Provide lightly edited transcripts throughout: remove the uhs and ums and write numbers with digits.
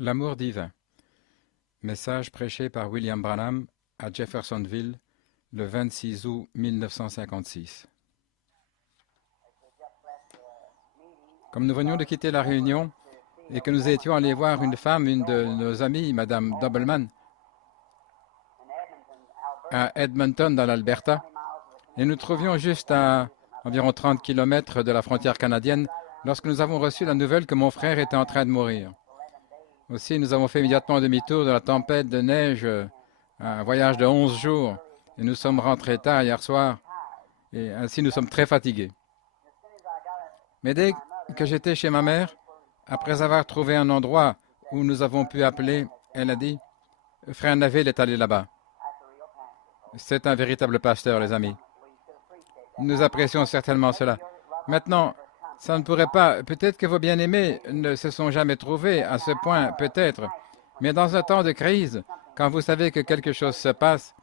L'amour divin. Message prêché par William Branham à Jeffersonville le 26 août 1956. Comme nous venions de quitter la réunion et que nous étions allés voir une femme, une de nos amies, Madame Doubleman, à Edmonton dans l'Alberta, et nous trouvions juste à environ 30 kilomètres de la frontière canadienne lorsque nous avons reçu la nouvelle que mon frère était en train de mourir. Aussi, nous avons fait immédiatement demi-tour de la tempête de neige, un voyage de 11 jours, et nous sommes rentrés tard hier soir, et ainsi nous sommes très fatigués. Mais dès que j'étais chez ma mère, après avoir trouvé un endroit où nous avons pu appeler, elle a dit, « Frère Neville est allé là-bas. » C'est un véritable pasteur, les amis. Nous apprécions certainement cela. Maintenant, ça ne pourrait pas, peut-être que vos bien-aimés ne se sont jamais trouvés à ce point, peut-être, mais dans un temps de crise, quand vous savez que quelque chose se passe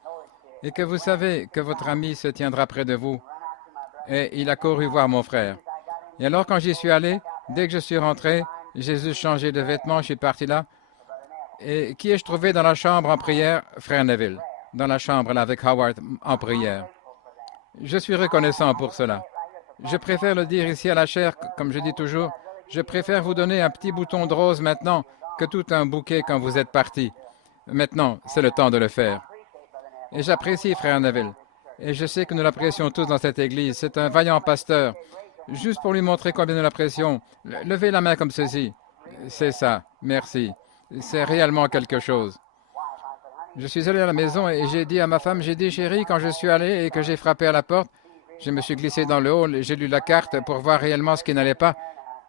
et que vous savez que votre ami se tiendra près de vous, et il a couru voir mon frère. Et alors, quand j'y suis allé, dès que je suis rentré, Jésus changé de vêtements, je suis parti là. Et qui ai-je trouvé dans la chambre en prière? Frère Neville, dans la chambre là avec Howard en prière. Je suis reconnaissant pour cela. Je préfère le dire ici à la chair, comme je dis toujours, je préfère vous donner un petit bouton de rose maintenant que tout un bouquet quand vous êtes parti. Maintenant, c'est le temps de le faire. Et j'apprécie Frère Neville. Et je sais que nous l'apprécions tous dans cette église. C'est un vaillant pasteur. Juste pour lui montrer combien nous l'apprécions, levez la main comme ceci. C'est ça, merci. C'est réellement quelque chose. Je suis allé à la maison et j'ai dit à ma femme, j'ai dit, chérie, quand je suis allé et que j'ai frappé à la porte, je me suis glissé dans le hall et j'ai lu la carte pour voir réellement ce qui n'allait pas.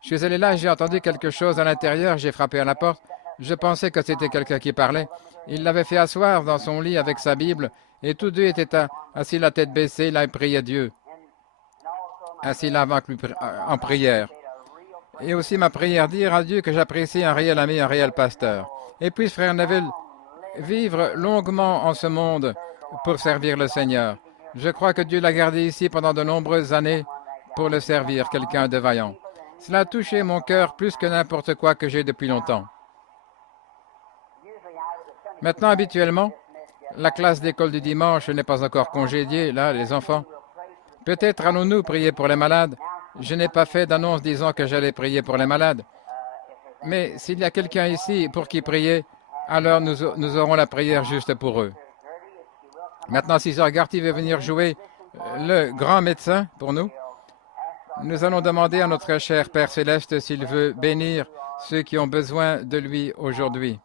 Je suis allé là, j'ai entendu quelque chose à l'intérieur, j'ai frappé à la porte. Je pensais que c'était quelqu'un qui parlait. Il l'avait fait asseoir dans son lit avec sa Bible et tous deux étaient assis la tête baissée, là, ils priaient Dieu. Assis là en prière. Et aussi ma prière, dire à Dieu que j'apprécie un réel ami, un réel pasteur. Et puis, frère Neville, vivre longuement en ce monde pour servir le Seigneur. Je crois que Dieu l'a gardé ici pendant de nombreuses années pour le servir, quelqu'un de vaillant. Cela a touché mon cœur plus que n'importe quoi que j'ai depuis longtemps. Maintenant, habituellement, la classe d'école du dimanche n'est pas encore congédiée, là, les enfants. Peut-être allons-nous prier pour les malades. Je n'ai pas fait d'annonce disant que j'allais prier pour les malades. Mais s'il y a quelqu'un ici pour qui prier, alors nous aurons la prière juste pour eux. Maintenant, si Sir Garty veut venir jouer le grand médecin pour nous, nous allons demander à notre cher Père Céleste s'il veut bénir ceux qui ont besoin de lui aujourd'hui.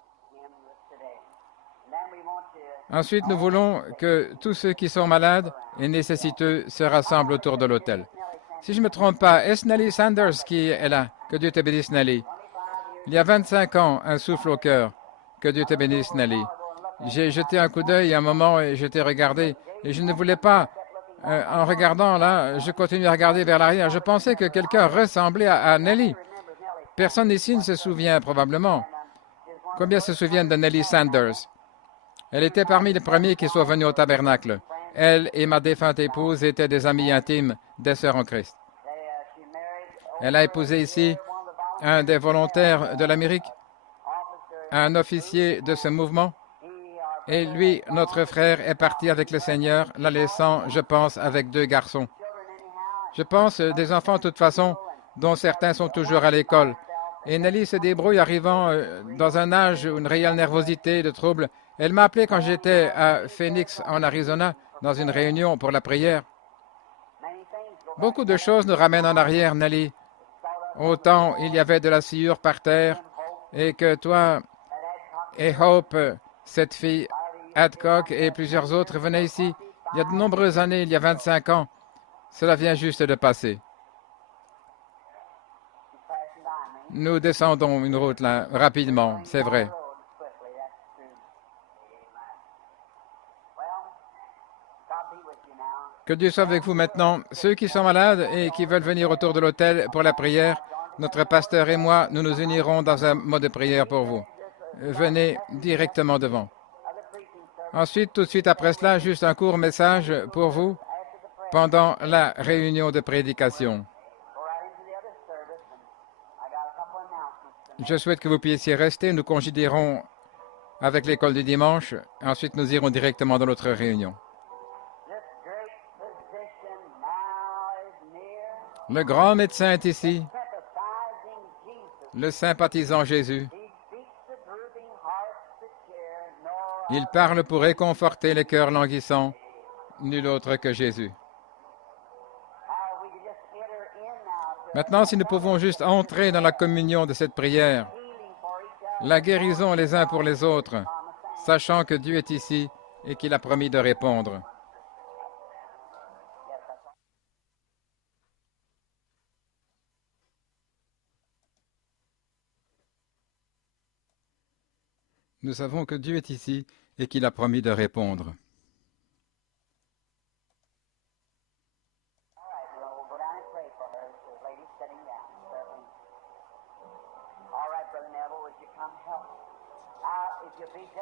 Ensuite, nous voulons que tous ceux qui sont malades et nécessiteux se rassemblent autour de l'autel. Si je ne me trompe pas, est-ce Nellie Sanders qui est là? Que Dieu te bénisse, Nellie. Il y a 25 ans, un souffle au cœur. Que Dieu te bénisse, Nellie. J'ai jeté un coup d'œil un moment et je t'ai regardé. Et je ne voulais pas, en regardant là, je continue à regarder vers l'arrière. Je pensais que quelqu'un ressemblait à Nellie. Personne ici ne se souvient probablement. Combien se souviennent de Nellie Sanders? Elle était parmi les premiers qui sont venus au tabernacle. Elle et ma défunte épouse étaient des amies intimes des sœurs en Christ. Elle a épousé ici un des volontaires de l'Amérique, un officier de ce mouvement. Et lui, notre frère, est parti avec le Seigneur, la laissant, je pense, avec 2 garçons. Je pense des enfants, de toute façon, dont certains sont toujours à l'école. Et Nellie se débrouille arrivant dans un âge où une réelle nervosité, de trouble. Elle m'a appelé quand j'étais à Phoenix, en Arizona, dans une réunion pour la prière. Beaucoup de choses nous ramènent en arrière, Nellie. Autant il y avait de la sciure par terre, et que toi et Hope, cette fille Adcock et plusieurs autres venaient ici il y a de nombreuses années, il y a 25 ans. Cela vient juste de passer. Nous descendons une route là, rapidement, c'est vrai. Que Dieu soit avec vous maintenant. Ceux qui sont malades et qui veulent venir autour de l'autel pour la prière, notre pasteur et moi, nous nous unirons dans un mot de prière pour vous. Venez directement devant. Ensuite, tout de suite après cela, juste un court message pour vous pendant la réunion de prédication. Je souhaite que vous puissiez rester. Nous considérons avec l'école du dimanche. Ensuite, nous irons directement dans notre réunion. Le grand médecin est ici, le sympathisant Jésus. Il parle pour réconforter les cœurs languissants, nul autre que Jésus. Maintenant, si nous pouvons juste entrer dans la communion de cette prière, la guérison les uns pour les autres, sachant que Dieu est ici et qu'il a promis de répondre. Nous savons que Dieu est ici et qu'il a promis de répondre.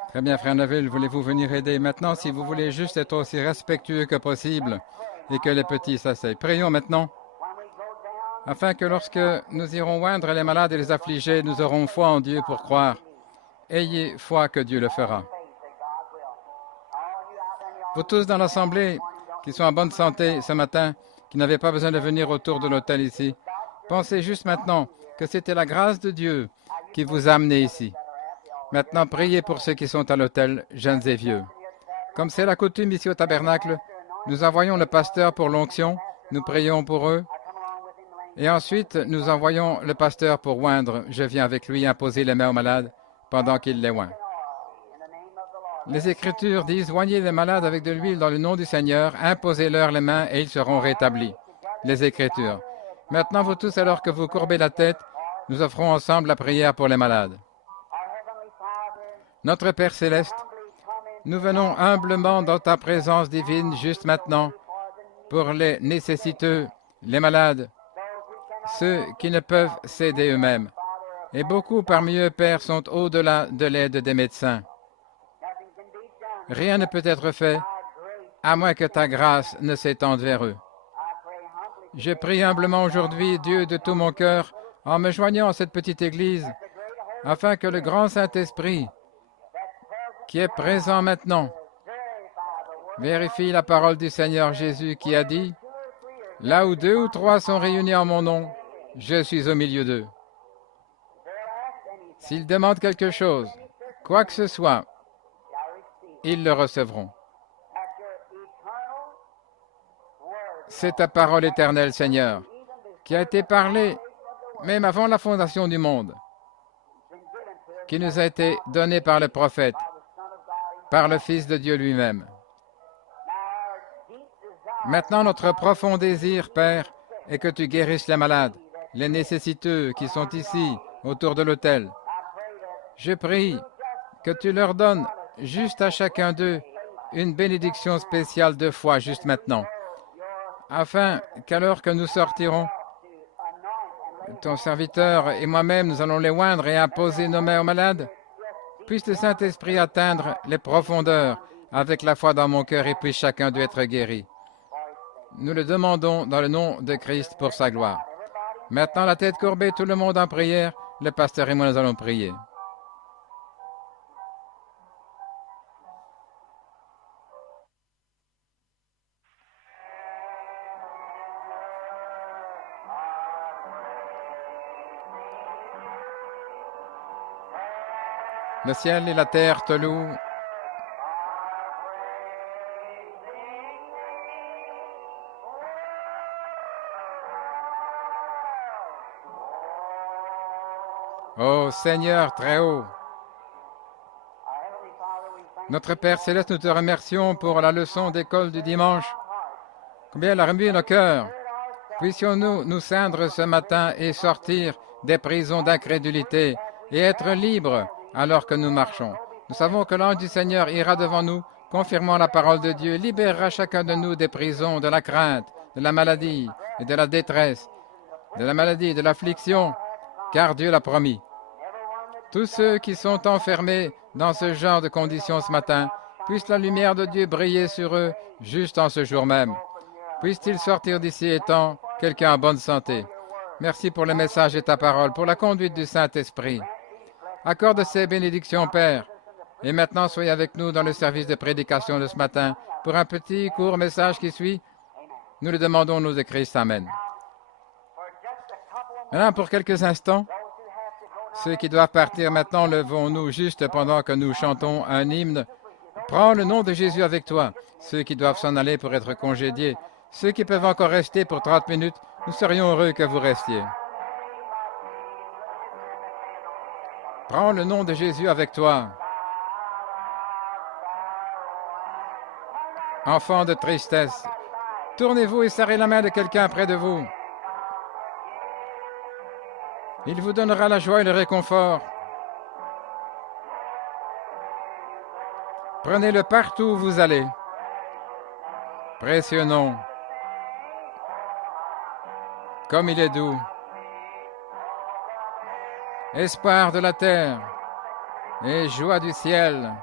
Très bien, frère Neville, voulez-vous venir aider maintenant? Si vous voulez juste être aussi respectueux que possible et que les petits s'asseyent. Prions maintenant, afin que lorsque nous irons oindre les malades et les affligés, nous aurons foi en Dieu pour croire. Ayez foi que Dieu le fera. Vous tous dans l'Assemblée qui sont en bonne santé ce matin, qui n'avaient pas besoin de venir autour de l'autel ici, pensez juste maintenant que c'était la grâce de Dieu qui vous a amené ici. Maintenant, priez pour ceux qui sont à l'autel, jeunes et vieux. Comme c'est la coutume ici au tabernacle, nous envoyons le pasteur pour l'onction, nous prions pour eux, et ensuite nous envoyons le pasteur pour oindre. Je viens avec lui imposer les mains aux malades pendant qu'il les oint. Les Écritures disent, oignez les malades avec de l'huile dans le nom du Seigneur, imposez-leur les mains et ils seront rétablis. Les Écritures. Maintenant, vous tous, alors que vous courbez la tête, nous offrons ensemble la prière pour les malades. Notre Père céleste, nous venons humblement dans ta présence divine juste maintenant pour les nécessiteux, les malades, ceux qui ne peuvent s'aider eux-mêmes. Et beaucoup parmi eux, Père, sont au-delà de l'aide des médecins. Rien ne peut être fait à moins que ta grâce ne s'étende vers eux. Je prie humblement aujourd'hui, Dieu, de tout mon cœur, en me joignant à cette petite Église, afin que le grand Saint-Esprit, qui est présent maintenant, vérifie la parole du Seigneur Jésus qui a dit, « Là où 2 ou 3 sont réunis en mon nom, je suis au milieu d'eux. » S'ils demandent quelque chose, quoi que ce soit, ils le recevront. C'est ta parole éternelle, Seigneur, qui a été parlée même avant la fondation du monde, qui nous a été donnée par le prophète, par le Fils de Dieu lui-même. Maintenant, notre profond désir, Père, est que tu guérisses les malades, les nécessiteux qui sont ici, autour de l'autel. Je prie que tu leur donnes, juste à chacun d'eux, une bénédiction spéciale de foi, juste maintenant, afin qu'alors que nous sortirons, ton serviteur et moi-même, nous allons les oindre et imposer nos mains aux malades. Puisse le Saint-Esprit atteindre les profondeurs avec la foi dans mon cœur et puisse chacun d'eux être guéri. Nous le demandons dans le nom de Christ pour sa gloire. Maintenant, la tête courbée, tout le monde en prière. Le pasteur et moi, nous allons prier. Le ciel et la terre te louent. Ô Seigneur très haut, notre Père céleste, nous te remercions pour la leçon d'école du dimanche. Combien elle a remué nos cœurs. Puissions-nous nous ceindre ce matin et sortir des prisons d'incrédulité et être libres alors que nous marchons. Nous savons que l'ange du Seigneur ira devant nous, confirmant la parole de Dieu, libérera chacun de nous des prisons, de la crainte, de la maladie et de la détresse, de la maladie, de l'affliction, car Dieu l'a promis. Tous ceux qui sont enfermés dans ce genre de conditions ce matin, puisse la lumière de Dieu briller sur eux juste en ce jour même. Puisse-t-il sortir d'ici étant quelqu'un en bonne santé. Merci pour le message et ta parole, pour la conduite du Saint-Esprit. Accorde ces bénédictions, Père. Et maintenant, soyez avec nous dans le service de prédication de ce matin. Pour un petit, court message qui suit, nous le demandons au nom de Christ. Amen. Maintenant, pour quelques instants, ceux qui doivent partir maintenant, levons-nous juste pendant que nous chantons un hymne. Prends le nom de Jésus avec toi. Ceux qui doivent s'en aller pour être congédiés, ceux qui peuvent encore rester pour 30 minutes, nous serions heureux que vous restiez. Prends le nom de Jésus avec toi. Enfants de tristesse, tournez-vous et serrez la main de quelqu'un près de vous. Il vous donnera la joie et le réconfort. Prenez-le partout où vous allez. Précieux nom. Comme il est doux. Espoir de la terre et joie du ciel.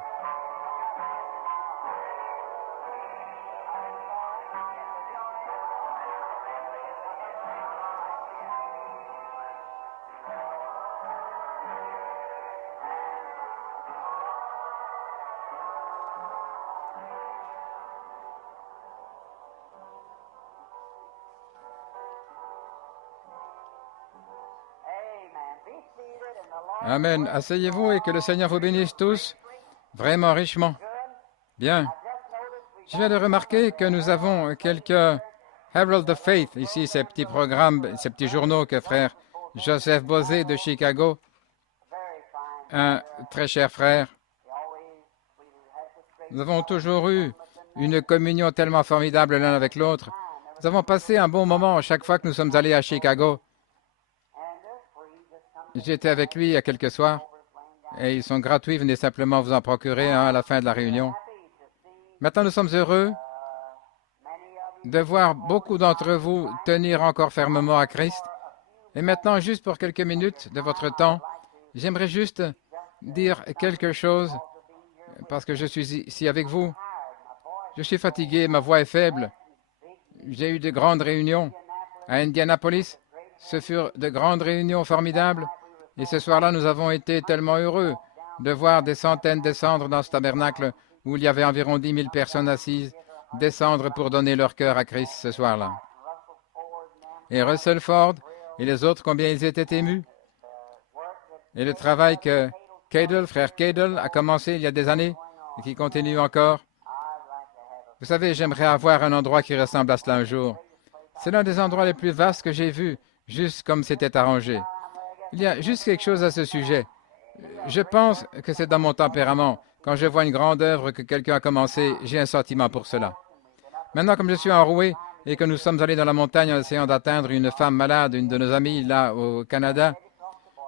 Amen. Asseyez-vous et que le Seigneur vous bénisse tous, vraiment richement. Bien. Je viens de remarquer que nous avons quelques Herald of Faith, ici, ces petits programmes, ces petits journaux que frère Joseph Bosé de Chicago, un très cher frère. Nous avons toujours eu une communion tellement formidable l'un avec l'autre. Nous avons passé un bon moment chaque fois que nous sommes allés à Chicago. J'étais avec lui il y a quelques soirs et ils sont gratuits. Venez simplement vous en procurer un à la fin de la réunion. Maintenant, nous sommes heureux de voir beaucoup d'entre vous tenir encore fermement à Christ. Et maintenant, juste pour quelques minutes de votre temps, j'aimerais juste dire quelque chose parce que je suis ici avec vous. Je suis fatigué, ma voix est faible. J'ai eu de grandes réunions à Indianapolis. Ce furent de grandes réunions formidables. Et ce soir-là, nous avons été tellement heureux de voir des centaines descendre dans ce tabernacle où il y avait environ 10 000 personnes assises, descendre pour donner leur cœur à Christ ce soir-là. Et Russell Ford et les autres, combien ils étaient émus. Et le travail que frère Cadle, a commencé il y a des années et qui continue encore. Vous savez, j'aimerais avoir un endroit qui ressemble à cela un jour. C'est l'un des endroits les plus vastes que j'ai vus, juste comme c'était arrangé. Il y a juste quelque chose à ce sujet. Je pense que c'est dans mon tempérament. Quand je vois une grande œuvre que quelqu'un a commencée, j'ai un sentiment pour cela. Maintenant, comme je suis enroué et que nous sommes allés dans la montagne en essayant d'atteindre une femme malade, une de nos amies là au Canada,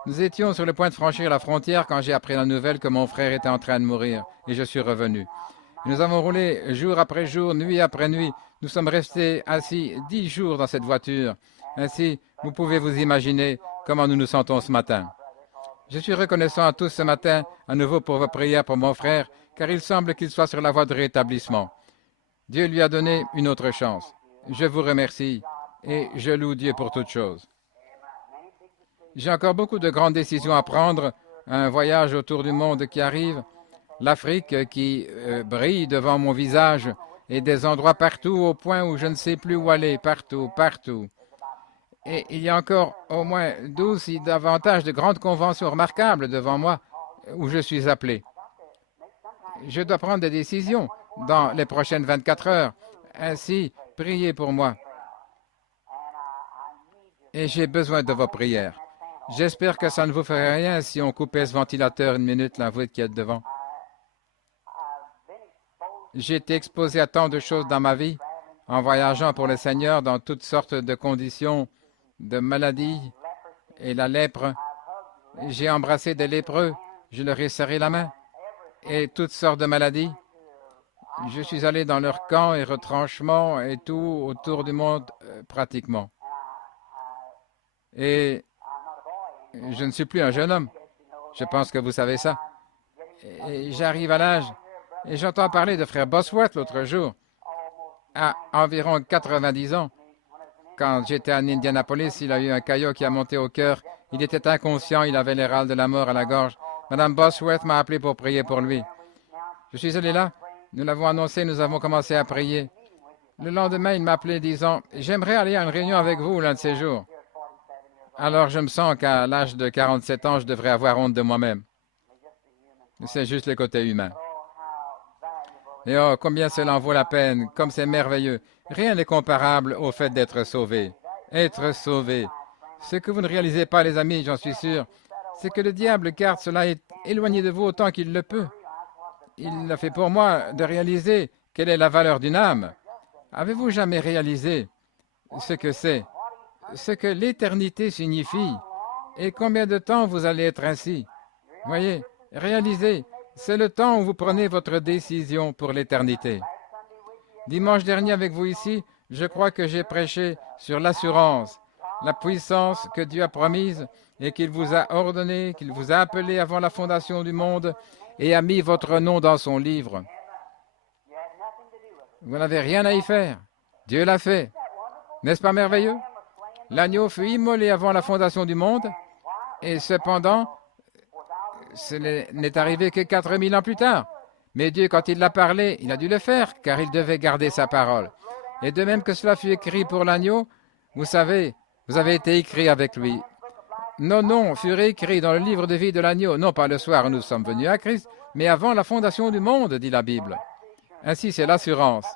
nous étions sur le point de franchir la frontière quand j'ai appris la nouvelle que mon frère était en train de mourir et je suis revenu. Et nous avons roulé jour après jour, nuit après nuit. Nous sommes restés assis 10 jours dans cette voiture. Ainsi, vous pouvez vous imaginer comment nous nous sentons ce matin. Je suis reconnaissant à tous ce matin à nouveau pour vos prières pour mon frère, car il semble qu'il soit sur la voie de rétablissement. Dieu lui a donné une autre chance. Je vous remercie et je loue Dieu pour toutes choses. J'ai encore beaucoup de grandes décisions à prendre, un voyage autour du monde qui arrive, l'Afrique qui brille devant mon visage et des endroits partout au point où je ne sais plus où aller, partout, partout. Et il y a encore au moins 12 si davantage de grandes conventions remarquables devant moi où je suis appelé. Je dois prendre des décisions dans les prochaines 24 heures. Ainsi, priez pour moi. Et j'ai besoin de vos prières. J'espère que ça ne vous ferait rien si on coupait ce ventilateur une minute, là, vous qui êtes devant. J'ai été exposé à tant de choses dans ma vie, en voyageant pour le Seigneur dans toutes sortes de conditions, de maladies et la lèpre. J'ai embrassé des lépreux, je leur ai serré la main, et toutes sortes de maladies. Je suis allé dans leurs camps et retranchements et tout autour du monde pratiquement. Et je ne suis plus un jeune homme. Je pense que vous savez ça. Et j'arrive à l'âge, et j'entends parler de frère Bosworth l'autre jour, à environ 90 ans. Quand j'étais à Indianapolis, il a eu un caillot qui a monté au cœur. Il était inconscient, il avait les râles de la mort à la gorge. Madame Bosworth m'a appelé pour prier pour lui. Je suis allé là, nous l'avons annoncé, nous avons commencé à prier. Le lendemain, il m'a appelé disant « J'aimerais aller à une réunion avec vous l'un de ces jours. » Alors je me sens qu'à l'âge de 47 ans, je devrais avoir honte de moi-même. C'est juste le côté humain. Et oh, combien cela en vaut la peine, comme c'est merveilleux. Rien n'est comparable au fait d'être sauvé. Être sauvé. Ce que vous ne réalisez pas, les amis, j'en suis sûr, c'est que le diable garde cela éloigné de vous autant qu'il le peut. Il l'a fait pour moi de réaliser quelle est la valeur d'une âme. Avez-vous jamais réalisé ce que c'est, ce que l'éternité signifie et combien de temps vous allez être ainsi? Voyez, réalisez, c'est le temps où vous prenez votre décision pour l'éternité. Dimanche dernier avec vous ici, je crois que j'ai prêché sur l'assurance, la puissance que Dieu a promise et qu'il vous a ordonnée, qu'il vous a appelé avant la fondation du monde et a mis votre nom dans son livre. Vous n'avez rien à y faire. Dieu l'a fait. N'est-ce pas merveilleux? L'agneau fut immolé avant la fondation du monde et cependant, ce n'est arrivé que 4000 ans plus tard. Mais Dieu, quand il l'a parlé, il a dû le faire, car il devait garder sa parole. Et de même que cela fut écrit pour l'agneau, vous savez, vous avez été écrit avec lui. Nos noms furent écrits dans le livre de vie de l'agneau, non pas le soir où nous sommes venus à Christ, mais avant la fondation du monde, dit la Bible. Ainsi, c'est l'assurance.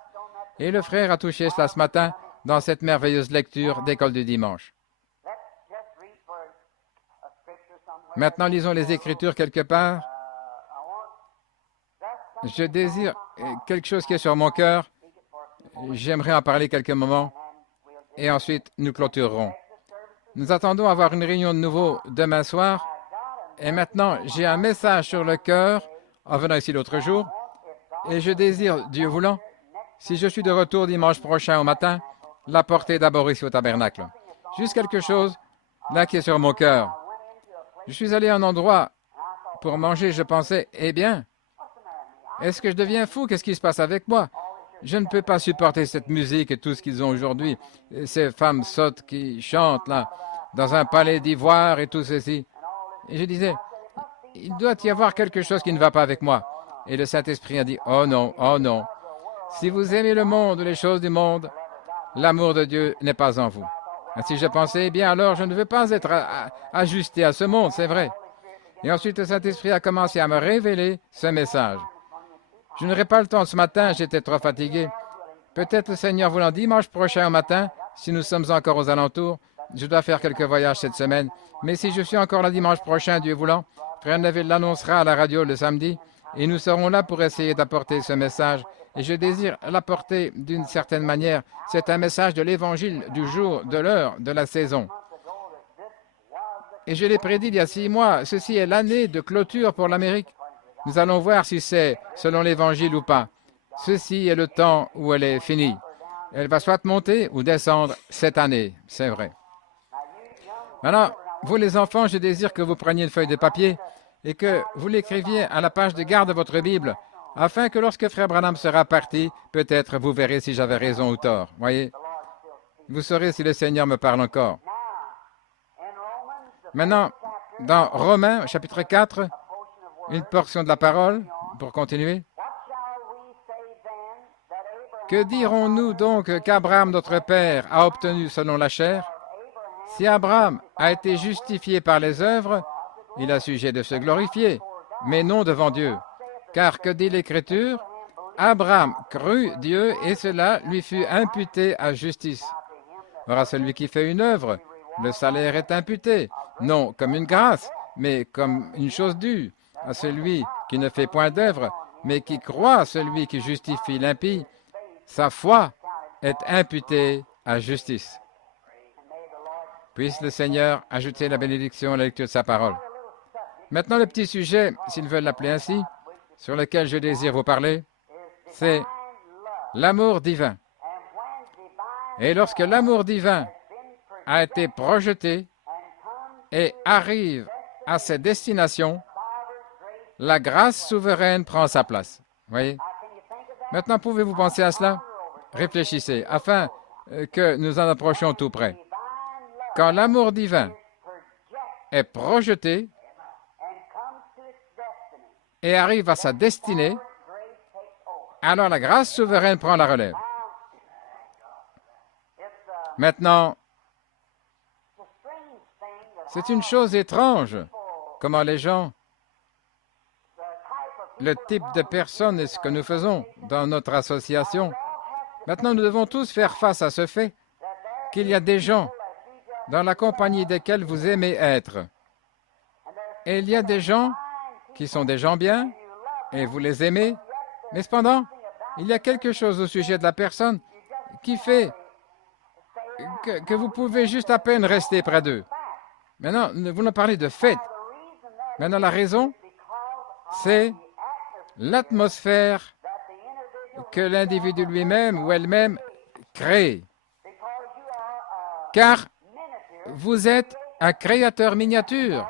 Et le frère a touché cela ce matin dans cette merveilleuse lecture d'école du dimanche. Maintenant, lisons les Écritures quelque part. Je désire quelque chose qui est sur mon cœur. J'aimerais en parler quelques moments et ensuite nous clôturerons. Nous attendons avoir une réunion de nouveau demain soir. Et maintenant, j'ai un message sur le cœur en venant ici l'autre jour. Et je désire, Dieu voulant, si je suis de retour dimanche prochain au matin, l'apporter d'abord ici au tabernacle. Juste quelque chose là qui est sur mon cœur. Je suis allé à un endroit pour manger, je pensais, eh bien, est-ce que je deviens fou? Qu'est-ce qui se passe avec moi? Je ne peux pas supporter cette musique et tout ce qu'ils ont aujourd'hui. Ces femmes sottes qui chantent là, dans un palais d'ivoire et tout ceci. Et je disais, il doit y avoir quelque chose qui ne va pas avec moi. Et le Saint-Esprit a dit, oh non, oh non. Si vous aimez le monde, les choses du monde, l'amour de Dieu n'est pas en vous. Ainsi je pensais, eh bien alors je ne veux pas être ajusté à ce monde, c'est vrai. Et ensuite le Saint-Esprit a commencé à me révéler ce message. Je n'aurai pas le temps ce matin, j'étais trop fatigué. Peut-être le Seigneur voulant dimanche prochain au matin, si nous sommes encore aux alentours, je dois faire quelques voyages cette semaine. Mais si je suis encore là dimanche prochain, Dieu voulant, Frère Neville l'annoncera à la radio le samedi, et nous serons là pour essayer d'apporter ce message. Et je désire l'apporter d'une certaine manière. C'est un message de l'Évangile du jour, de l'heure, de la saison. Et je l'ai prédit il y a 6 mois. Ceci est l'année de clôture pour l'Amérique. Nous allons voir si c'est selon l'Évangile ou pas. Ceci est le temps où elle est finie. Elle va soit monter ou descendre cette année, c'est vrai. Maintenant, vous les enfants, je désire que vous preniez une feuille de papier et que vous l'écriviez à la page de garde de votre Bible, afin que lorsque Frère Branham sera parti, peut-être vous verrez si j'avais raison ou tort. Voyez, vous saurez si le Seigneur me parle encore. Maintenant, dans Romains, chapitre 4, une portion de la parole, pour continuer. Que dirons-nous donc qu'Abraham, notre Père, a obtenu selon la chair? Si Abraham a été justifié par les œuvres, il a sujet de se glorifier, mais non devant Dieu. Car que dit l'Écriture? Abraham crut Dieu et cela lui fut imputé à justice. Or à celui qui fait une œuvre, le salaire est imputé, non comme une grâce, mais comme une chose due. À celui qui ne fait point d'œuvre, mais qui croit à celui qui justifie l'impie, sa foi est imputée à justice. Puisse le Seigneur ajouter la bénédiction à la lecture de sa parole. Maintenant, le petit sujet, s'ils veulent l'appeler ainsi, sur lequel je désire vous parler, c'est l'amour divin. Et lorsque l'amour divin a été projeté et arrive à ses destinations, la grâce souveraine prend sa place. Voyez? Maintenant, pouvez-vous penser à cela? Réfléchissez, afin que nous en approchons tout près. Quand l'amour divin est projeté et arrive à sa destinée, alors la grâce souveraine prend la relève. Maintenant, c'est une chose étrange comment les gens, le type de personnes et ce que nous faisons dans notre association. Maintenant, nous devons tous faire face à ce fait qu'il y a des gens dans la compagnie desquels vous aimez être. Et il y a des gens qui sont des gens bien et vous les aimez, mais cependant, il y a quelque chose au sujet de la personne qui fait que vous pouvez juste à peine rester près d'eux. Maintenant, vous nous parlez de fait. Maintenant, la raison, c'est l'atmosphère que l'individu lui-même ou elle-même crée. Car vous êtes un créateur miniature,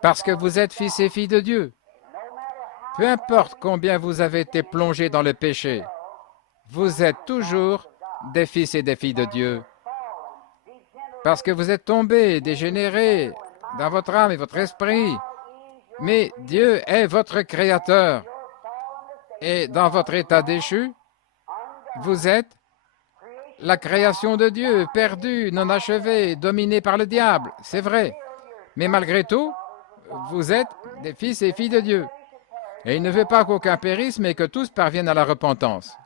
parce que vous êtes fils et filles de Dieu. Peu importe combien vous avez été plongé dans le péché, vous êtes toujours des fils et des filles de Dieu. Parce que vous êtes tombés, dégénérés dans votre âme et votre esprit. Mais Dieu est votre créateur. Et dans votre état déchu, vous êtes la création de Dieu, perdue, non achevée, dominée par le diable. C'est vrai. Mais malgré tout, vous êtes des fils et filles de Dieu. Et il ne veut pas qu'aucun périsse, mais que tous parviennent à la repentance.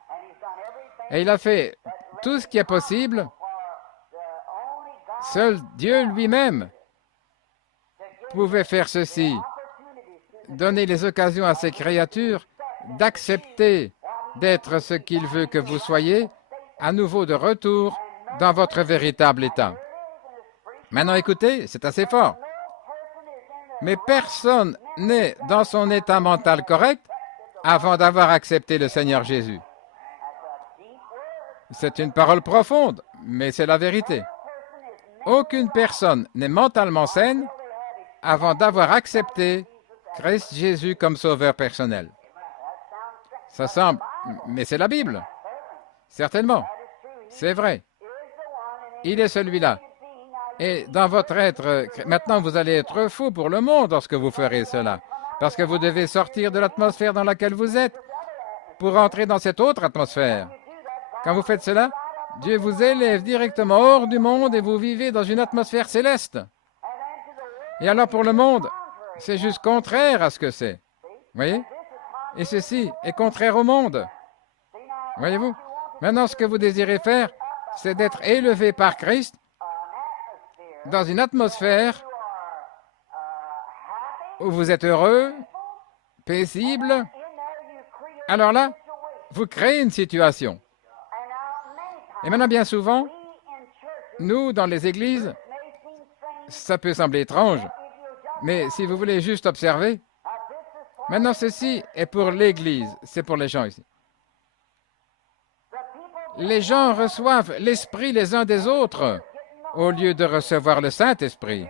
Et il a fait tout ce qui est possible. Seul Dieu lui-même pouvait faire ceci, donner les occasions à ses créatures d'accepter d'être ce qu'il veut que vous soyez, à nouveau de retour dans votre véritable état. Maintenant, écoutez, c'est assez fort. Mais personne n'est dans son état mental correct avant d'avoir accepté le Seigneur Jésus. C'est une parole profonde, mais c'est la vérité. Aucune personne n'est mentalement saine avant d'avoir accepté Christ Jésus comme sauveur personnel. Ça semble, mais c'est la Bible. Certainement. C'est vrai. Il est celui-là. Et dans votre être, maintenant vous allez être fou pour le monde lorsque vous ferez cela. Parce que vous devez sortir de l'atmosphère dans laquelle vous êtes pour entrer dans cette autre atmosphère. Quand vous faites cela, Dieu vous élève directement hors du monde et vous vivez dans une atmosphère céleste. Et alors pour le monde, c'est juste contraire à ce que c'est. Voyez? Et ceci est contraire au monde. Voyez-vous? Maintenant, ce que vous désirez faire, c'est d'être élevé par Christ dans une atmosphère où vous êtes heureux, paisible. Alors là, vous créez une situation. Et maintenant, bien souvent, nous, dans les églises, ça peut sembler étrange, mais si vous voulez juste observer, maintenant, ceci est pour l'Église, c'est pour les gens ici. Les gens reçoivent l'Esprit les uns des autres au lieu de recevoir le Saint-Esprit.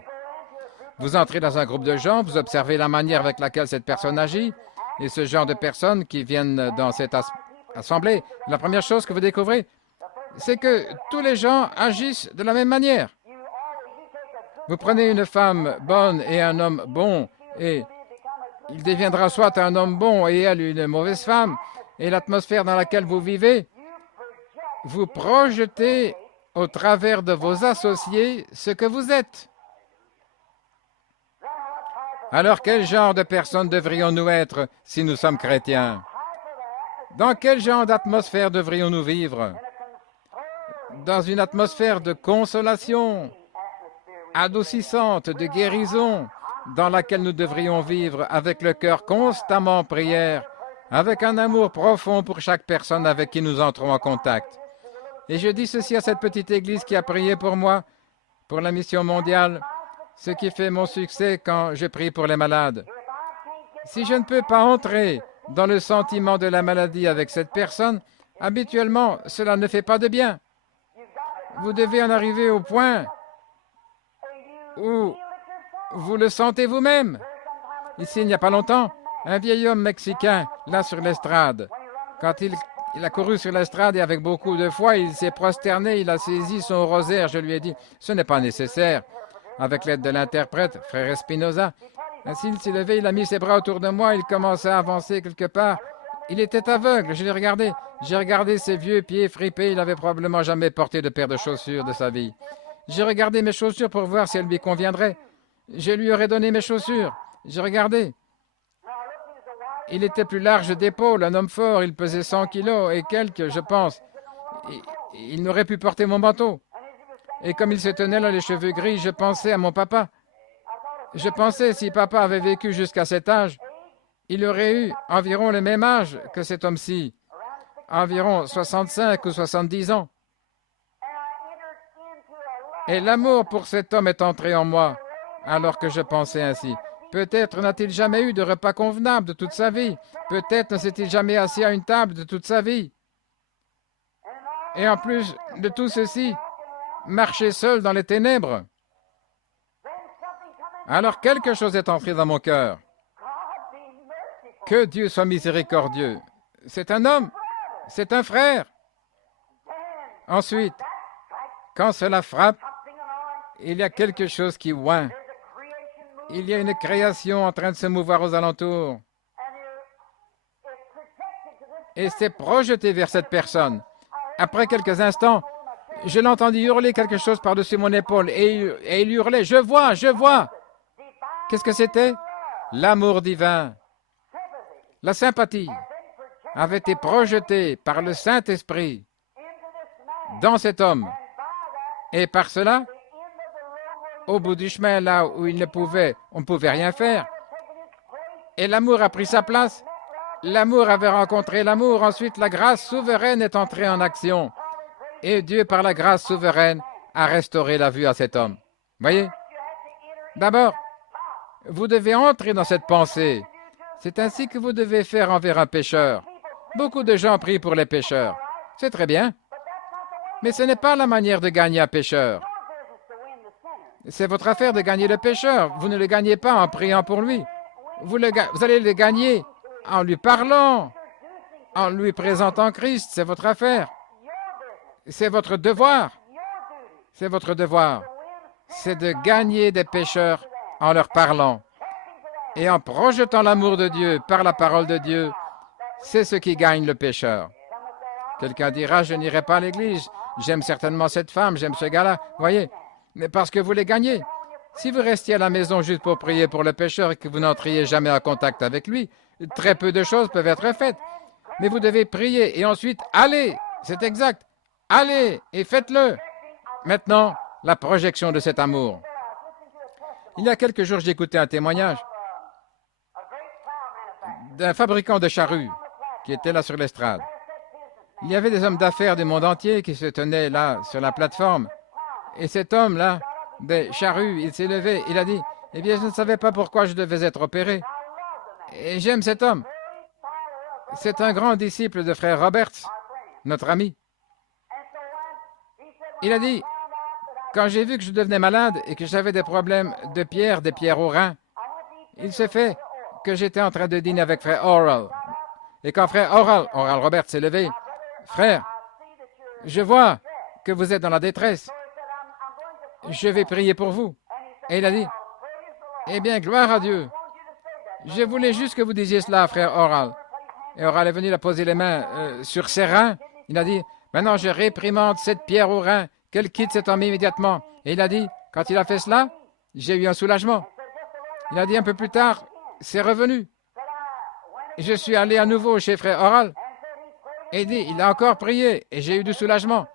Vous entrez dans un groupe de gens, vous observez la manière avec laquelle cette personne agit, et ce genre de personnes qui viennent dans cette assemblée, la première chose que vous découvrez, c'est que tous les gens agissent de la même manière. Vous prenez une femme bonne et un homme bon, et il deviendra soit un homme bon et elle une mauvaise femme, et l'atmosphère dans laquelle vous vivez, vous projetez au travers de vos associés ce que vous êtes. Alors, quel genre de personnes devrions-nous être si nous sommes chrétiens? Dans quel genre d'atmosphère devrions-nous vivre? Dans une atmosphère de consolation, adoucissante, de guérison, dans laquelle nous devrions vivre avec le cœur constamment en prière, avec un amour profond pour chaque personne avec qui nous entrons en contact. Et je dis ceci à cette petite église qui a prié pour moi, pour la mission mondiale, ce qui fait mon succès quand je prie pour les malades. Si je ne peux pas entrer dans le sentiment de la maladie avec cette personne, habituellement, cela ne fait pas de bien. Vous devez en arriver au point où vous le sentez vous-même. Ici, il n'y a pas longtemps, un vieil homme mexicain, là sur l'estrade, quand il Il a couru sur l'estrade et avec beaucoup de foi, il s'est prosterné, il a saisi son rosaire. Je lui ai dit, ce n'est pas nécessaire. Avec l'aide de l'interprète, frère Espinoza, ainsi il s'est levé, il a mis ses bras autour de moi, il commençait à avancer quelque part. Il était aveugle, je l'ai regardé. J'ai regardé ses vieux pieds fripés, il n'avait probablement jamais porté de paire de chaussures de sa vie. J'ai regardé mes chaussures pour voir si elles lui conviendraient. Je lui aurais donné mes chaussures. J'ai regardé. Il était plus large d'épaule, un homme fort, il pesait 100 kilos et quelques, je pense. Il n'aurait pu porter mon manteau. Et comme il se tenait là, les cheveux gris, je pensais à mon papa. Je pensais, si papa avait vécu jusqu'à cet âge, il aurait eu environ le même âge que cet homme-ci, environ 65 ou 70 ans. Et l'amour pour cet homme est entré en moi, alors que je pensais ainsi. Peut-être n'a-t-il jamais eu de repas convenable de toute sa vie. Peut-être ne s'est-il jamais assis à une table de toute sa vie. Et en plus de tout ceci, marcher seul dans les ténèbres. Alors quelque chose est entré dans mon cœur. Que Dieu soit miséricordieux. C'est un homme, c'est un frère. Ensuite, quand cela frappe, il y a quelque chose qui oint. Il y a une création en train de se mouvoir aux alentours. Et c'est projeté vers cette personne. Après quelques instants, je l'entendis hurler quelque chose par-dessus mon épaule et il hurlait « Je vois, je vois !» Qu'est-ce que c'était? L'amour divin. La sympathie avait été projetée par le Saint-Esprit dans cet homme. Et par cela, au bout du chemin, là où on ne pouvait rien faire, et l'amour a pris sa place. L'amour avait rencontré l'amour. Ensuite, la grâce souveraine est entrée en action. Et Dieu, par la grâce souveraine, a restauré la vue à cet homme. Voyez? D'abord, vous devez entrer dans cette pensée. C'est ainsi que vous devez faire envers un pécheur. Beaucoup de gens prient pour les pécheurs. C'est très bien. Mais ce n'est pas la manière de gagner un pécheur. C'est votre affaire de gagner le pécheur. Vous ne le gagnez pas en priant pour lui. Vous allez le gagner en lui parlant, en lui présentant Christ. C'est votre affaire. C'est votre devoir. C'est votre devoir. C'est de gagner des pécheurs en leur parlant et en projetant l'amour de Dieu par la parole de Dieu. C'est ce qui gagne le pécheur. Quelqu'un dira, je n'irai pas à l'église. J'aime certainement cette femme, j'aime ce gars-là. Voyez, mais parce que vous les gagnez. Si vous restiez à la maison juste pour prier pour le pécheur et que vous n'entriez jamais en contact avec lui, très peu de choses peuvent être faites. Mais vous devez prier et ensuite allez. C'est exact. Allez et faites-le. Maintenant, la projection de cet amour. Il y a quelques jours, j'ai écouté un témoignage d'un fabricant de charrues qui était là sur l'estrade. Il y avait des hommes d'affaires du monde entier qui se tenaient là sur la plateforme. Et cet homme-là, des charrues, il s'est levé, il a dit, « Eh bien, je ne savais pas pourquoi je devais être opéré. » Et j'aime cet homme. C'est un grand disciple de frère Roberts, notre ami. Il a dit, quand j'ai vu que je devenais malade et que j'avais des problèmes de pierre, des pierres au rein, il se fait que j'étais en train de dîner avec frère Oral. Et quand frère Oral Roberts s'est levé, « Frère, je vois que vous êtes dans la détresse. Je vais prier pour vous. » Et il a dit, « Eh bien, gloire à Dieu. Je voulais juste que vous disiez cela, frère Oral. » Et Oral est venu, il a posé les mains sur ses reins. Il a dit, « Maintenant, je réprimande cette pierre au rein, qu'elle quitte cet homme immédiatement. » Et il a dit, quand il a fait cela, j'ai eu un soulagement. Il a dit un peu plus tard, c'est revenu. Et je suis allé à nouveau chez frère Oral. Et il dit, il a encore prié et j'ai eu du soulagement.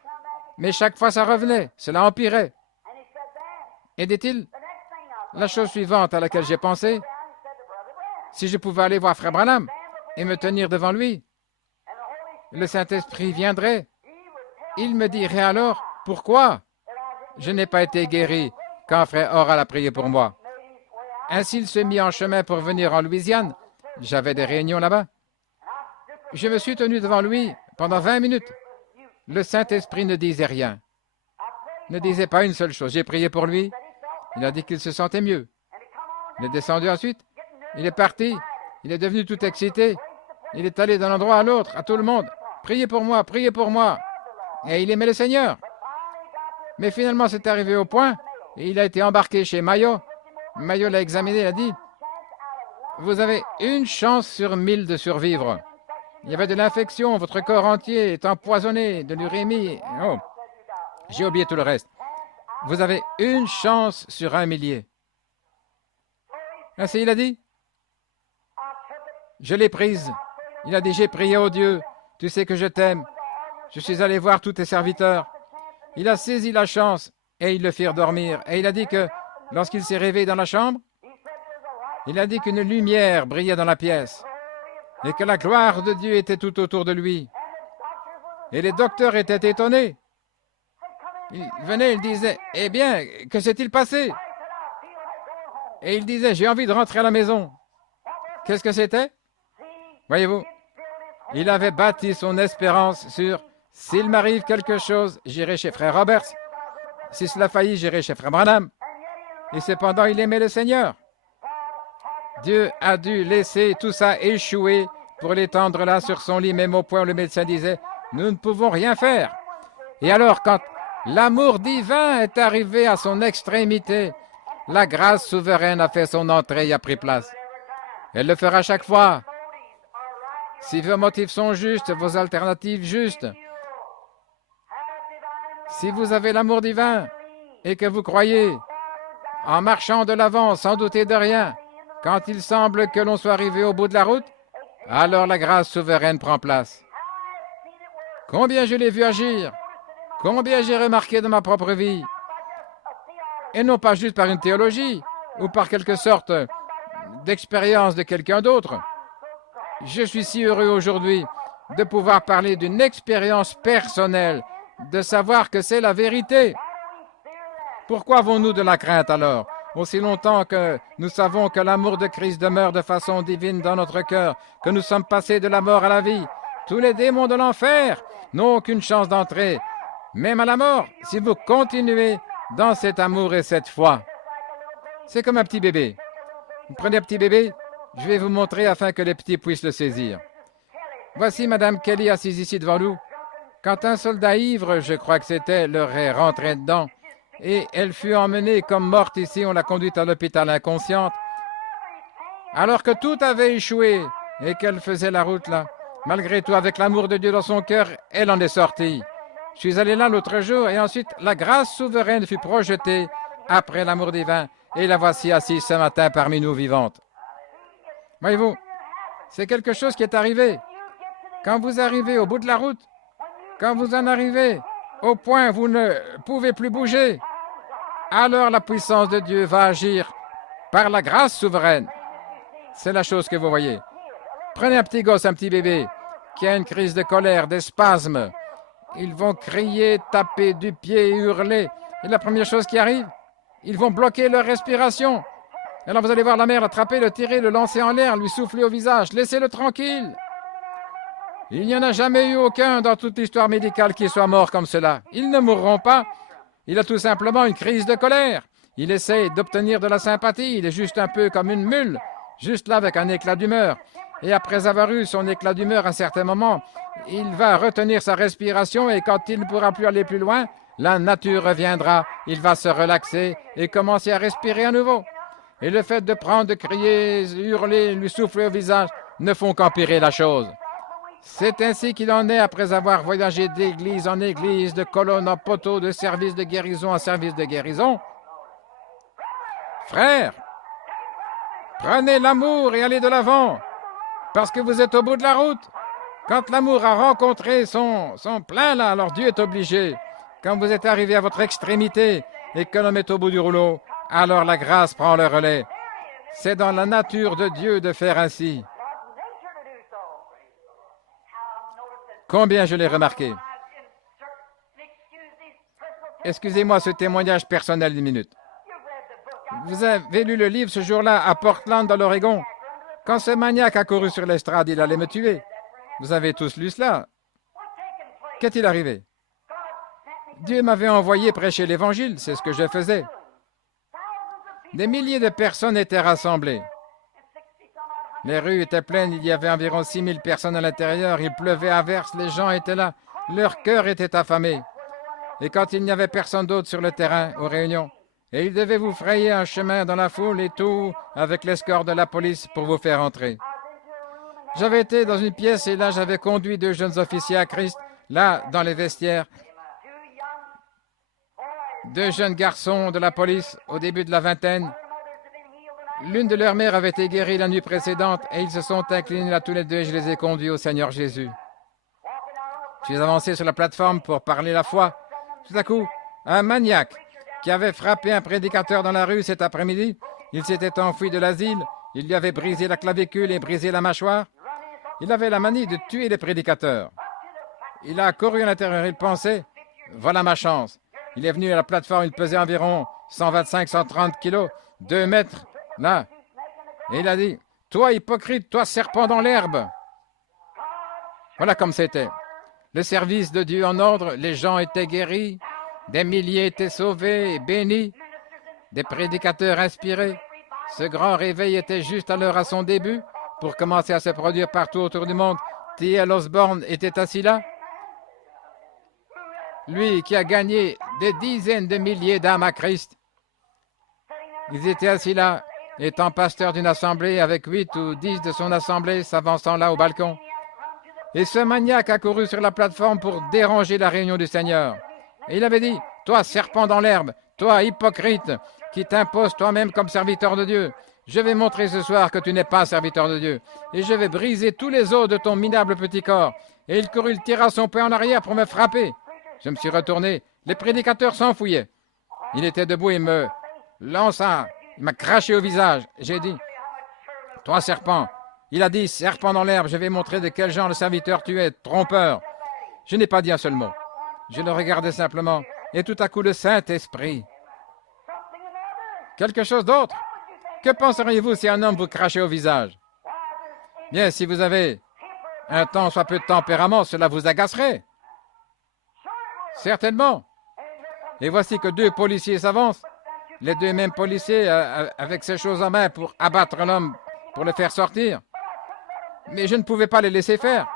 Mais chaque fois, ça revenait, cela empirait. Et dit-il, la chose suivante à laquelle j'ai pensé, si je pouvais aller voir frère Branham et me tenir devant lui, le Saint-Esprit viendrait. Il me dirait alors, pourquoi je n'ai pas été guéri quand frère Oral a prié pour moi. Ainsi, il se mit en chemin pour venir en Louisiane. J'avais des réunions là-bas. Je me suis tenu devant lui pendant 20 minutes. Le Saint-Esprit ne disait rien. Ne disait pas une seule chose. J'ai prié pour lui. Il a dit qu'il se sentait mieux. Il est descendu ensuite. Il est parti. Il est devenu tout excité. Il est allé d'un endroit à l'autre, à tout le monde. priez pour moi, priez pour moi. Et il aimait le Seigneur. Mais finalement, c'est arrivé au point, et il a été embarqué chez Mayo. Mayo l'a examiné, il a dit, vous avez une chance sur 1000 de survivre. Il y avait de l'infection, votre corps entier est empoisonné, de l'urémie. Oh, j'ai oublié tout le reste. Vous avez une chance sur 1 millier. Ainsi, il a dit, je l'ai prise. Il a dit, j'ai prié au Dieu, tu sais que je t'aime. Je suis allé voir tous tes serviteurs. Il a saisi la chance et ils le firent dormir. Et il a dit que lorsqu'il s'est réveillé dans la chambre, il a dit qu'une lumière brillait dans la pièce et que la gloire de Dieu était tout autour de lui. Et les docteurs étaient étonnés. Ils venaient, ils disaient, eh bien, que s'est-il passé? Et il disait, j'ai envie de rentrer à la maison. Qu'est-ce que c'était? Voyez-vous, il avait bâti son espérance sur « S'il m'arrive quelque chose, j'irai chez frère Roberts. Si cela faillit, j'irai chez frère Branham. » Et cependant, il aimait le Seigneur. Dieu a dû laisser tout ça échouer pour l'étendre là sur son lit, même au point où le médecin disait « Nous ne pouvons rien faire. » Et alors, quand l'amour divin est arrivé à son extrémité, la grâce souveraine a fait son entrée et a pris place. Elle le fera chaque fois. Si vos motifs sont justes, vos alternatives justes, si vous avez l'amour divin et que vous croyez, en marchant de l'avant sans douter de rien, quand il semble que l'on soit arrivé au bout de la route, alors la grâce souveraine prend place. Combien je l'ai vu agir, combien j'ai remarqué dans ma propre vie, et non pas juste par une théologie ou par quelque sorte d'expérience de quelqu'un d'autre. Je suis si heureux aujourd'hui de pouvoir parler d'une expérience personnelle, de savoir que c'est la vérité. Pourquoi avons-nous de la crainte alors? Aussi longtemps que nous savons que l'amour de Christ demeure de façon divine dans notre cœur, que nous sommes passés de la mort à la vie, tous les démons de l'enfer n'ont aucune chance d'entrer, même à la mort, si vous continuez dans cet amour et cette foi. C'est comme un petit bébé. Vous prenez un petit bébé, je vais vous montrer afin que les petits puissent le saisir. Voici Mme Kelly assise ici devant nous. Quand un soldat ivre, je crois que c'était, leur est rentré dedans, et elle fut emmenée comme morte ici, on l'a conduite à l'hôpital inconsciente, alors que tout avait échoué et qu'elle faisait la route là. Malgré tout, avec l'amour de Dieu dans son cœur, elle en est sortie. Je suis allé là l'autre jour et ensuite la grâce souveraine fut projetée après l'amour divin et la voici assise ce matin parmi nous vivante. Voyez-vous, c'est quelque chose qui est arrivé. Quand vous arrivez au bout de la route, quand vous en arrivez au point où vous ne pouvez plus bouger, alors la puissance de Dieu va agir par la grâce souveraine. C'est la chose que vous voyez. Prenez un petit gosse, un petit bébé, qui a une crise de colère, des spasmes. Ils vont crier, taper du pied et hurler. Et la première chose qui arrive, ils vont bloquer leur respiration. Alors vous allez voir la mère l'attraper, le tirer, le lancer en l'air, lui souffler au visage. Laissez-le tranquille. Il n'y en a jamais eu aucun dans toute l'histoire médicale qui soit mort comme cela. Ils ne mourront pas. Il a tout simplement une crise de colère. Il essaie d'obtenir de la sympathie. Il est juste un peu comme une mule, juste là avec un éclat d'humeur. Et après avoir eu son éclat d'humeur à un certain moment, il va retenir sa respiration et quand il ne pourra plus aller plus loin, la nature reviendra. Il va se relaxer et commencer à respirer à nouveau. Et le fait de prendre, de crier, hurler, lui souffler au visage ne font qu'empirer la chose. C'est ainsi qu'il en est après avoir voyagé d'église en église, de colonne en poteau, de service de guérison en service de guérison. Frères, prenez l'amour et allez de l'avant, parce que vous êtes au bout de la route. Quand l'amour a rencontré son plein là, alors Dieu est obligé. Quand vous êtes arrivé à votre extrémité et que l'homme est au bout du rouleau, alors la grâce prend le relais. C'est dans la nature de Dieu de faire ainsi. Combien je l'ai remarqué. Excusez-moi ce témoignage personnel d'une minute. Vous avez lu le livre ce jour-là à Portland, dans l'Oregon. Quand ce maniaque a couru sur l'estrade, il allait me tuer. Vous avez tous lu cela. Qu'est-il arrivé? Dieu m'avait envoyé prêcher l'Évangile, c'est ce que je faisais. Des milliers de personnes étaient rassemblées. Les rues étaient pleines, il y avait environ 6000 personnes à l'intérieur, il pleuvait à verse, les gens étaient là, leur cœur était affamé. Et quand il n'y avait personne d'autre sur le terrain, aux réunions, et ils devaient vous frayer un chemin dans la foule et tout, avec l'escorte de la police pour vous faire entrer. J'avais été dans une pièce et là, j'avais conduit 2 jeunes officiers à Christ, là, dans les vestiaires. 2 jeunes garçons de la police, au début de la vingtaine. L'une de leurs mères avait été guérie la nuit précédente et ils se sont inclinés là tous les 2 et je les ai conduits au Seigneur Jésus. Je suis avancé sur la plateforme pour parler la foi. Tout à coup, un maniaque qui avait frappé un prédicateur dans la rue cet après-midi, il s'était enfui de l'asile, il lui avait brisé la clavicule et brisé la mâchoire. Il avait la manie de tuer les prédicateurs. Il a couru à l'intérieur, il pensait, voilà ma chance. Il est venu à la plateforme, il pesait environ 125-130 kilos, 2 mètres, là. Et il a dit, toi hypocrite, toi serpent dans l'herbe. Voilà comme c'était. Le service de Dieu en ordre, les gens étaient guéris, des milliers étaient sauvés et bénis, des prédicateurs inspirés. Ce grand réveil était juste alors à son début, pour commencer à se produire partout autour du monde. T.L. Osborne était assis là. Lui qui a gagné des dizaines de milliers d'âmes à Christ. Ils étaient assis là, étant pasteur d'une assemblée avec 8 ou 10 de son assemblée s'avançant là au balcon. Et ce maniaque a couru sur la plateforme pour déranger la réunion du Seigneur. Et il avait dit, toi serpent dans l'herbe, toi hypocrite, qui t'imposes toi-même comme serviteur de Dieu, je vais montrer ce soir que tu n'es pas serviteur de Dieu, et je vais briser tous les os de ton minable petit corps. Et il courut, il tira son pied en arrière pour me frapper. Je me suis retourné, les prédicateurs s'enfouillaient. Il était debout et me lança, il m'a craché au visage. J'ai dit, toi serpent, il a dit, serpent dans l'herbe, je vais montrer de quel genre de serviteur tu es, trompeur. Je n'ai pas dit un seul mot. Je le regardais simplement, et tout à coup le Saint-Esprit. Quelque chose d'autre? Que penseriez-vous si un homme vous crachait au visage? Bien, si vous avez un tant soit peu de tempérament, cela vous agacerait. Certainement. Et voici que 2 policiers s'avancent, les 2 mêmes policiers avec ces choses en main pour abattre l'homme, pour le faire sortir. Mais je ne pouvais pas les laisser faire.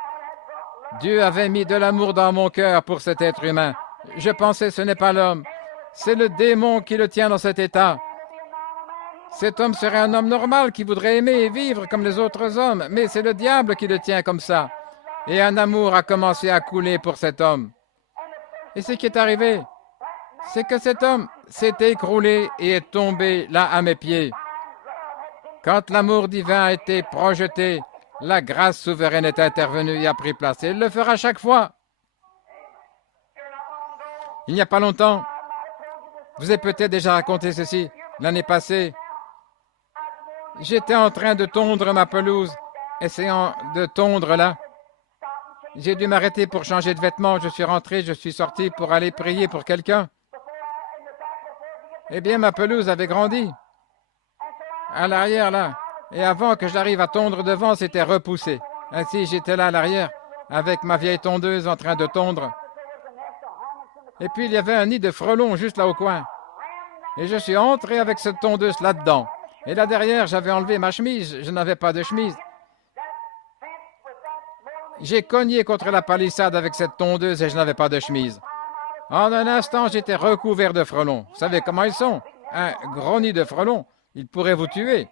Dieu avait mis de l'amour dans mon cœur pour cet être humain. Je pensais ce n'est pas l'homme, c'est le démon qui le tient dans cet état. Cet homme serait un homme normal qui voudrait aimer et vivre comme les autres hommes, mais c'est le diable qui le tient comme ça. Et un amour a commencé à couler pour cet homme. Et ce qui est arrivé, c'est que cet homme s'est écroulé et est tombé là à mes pieds. Quand l'amour divin a été projeté, la grâce souveraine est intervenue et a pris place. Et il le fera chaque fois. Il n'y a pas longtemps, je vous ai peut-être déjà raconté ceci, l'année passée, j'étais en train de tondre ma pelouse, essayant de tondre là. J'ai dû m'arrêter pour changer de vêtements. Je suis rentré, je suis sorti pour aller prier pour quelqu'un. Eh bien, ma pelouse avait grandi. À l'arrière, là. Et avant que j'arrive à tondre devant, c'était repoussé. Ainsi, j'étais là à l'arrière, avec ma vieille tondeuse en train de tondre. Et puis, il y avait un nid de frelons juste là au coin. Et je suis entré avec cette tondeuse là-dedans. Et là derrière, j'avais enlevé ma chemise. Je n'avais pas de chemise. J'ai cogné contre la palissade avec cette tondeuse et je n'avais pas de chemise. En un instant, j'étais recouvert de frelons. Vous savez comment ils sont? Un gros nid de frelons. Ils pourraient vous tuer.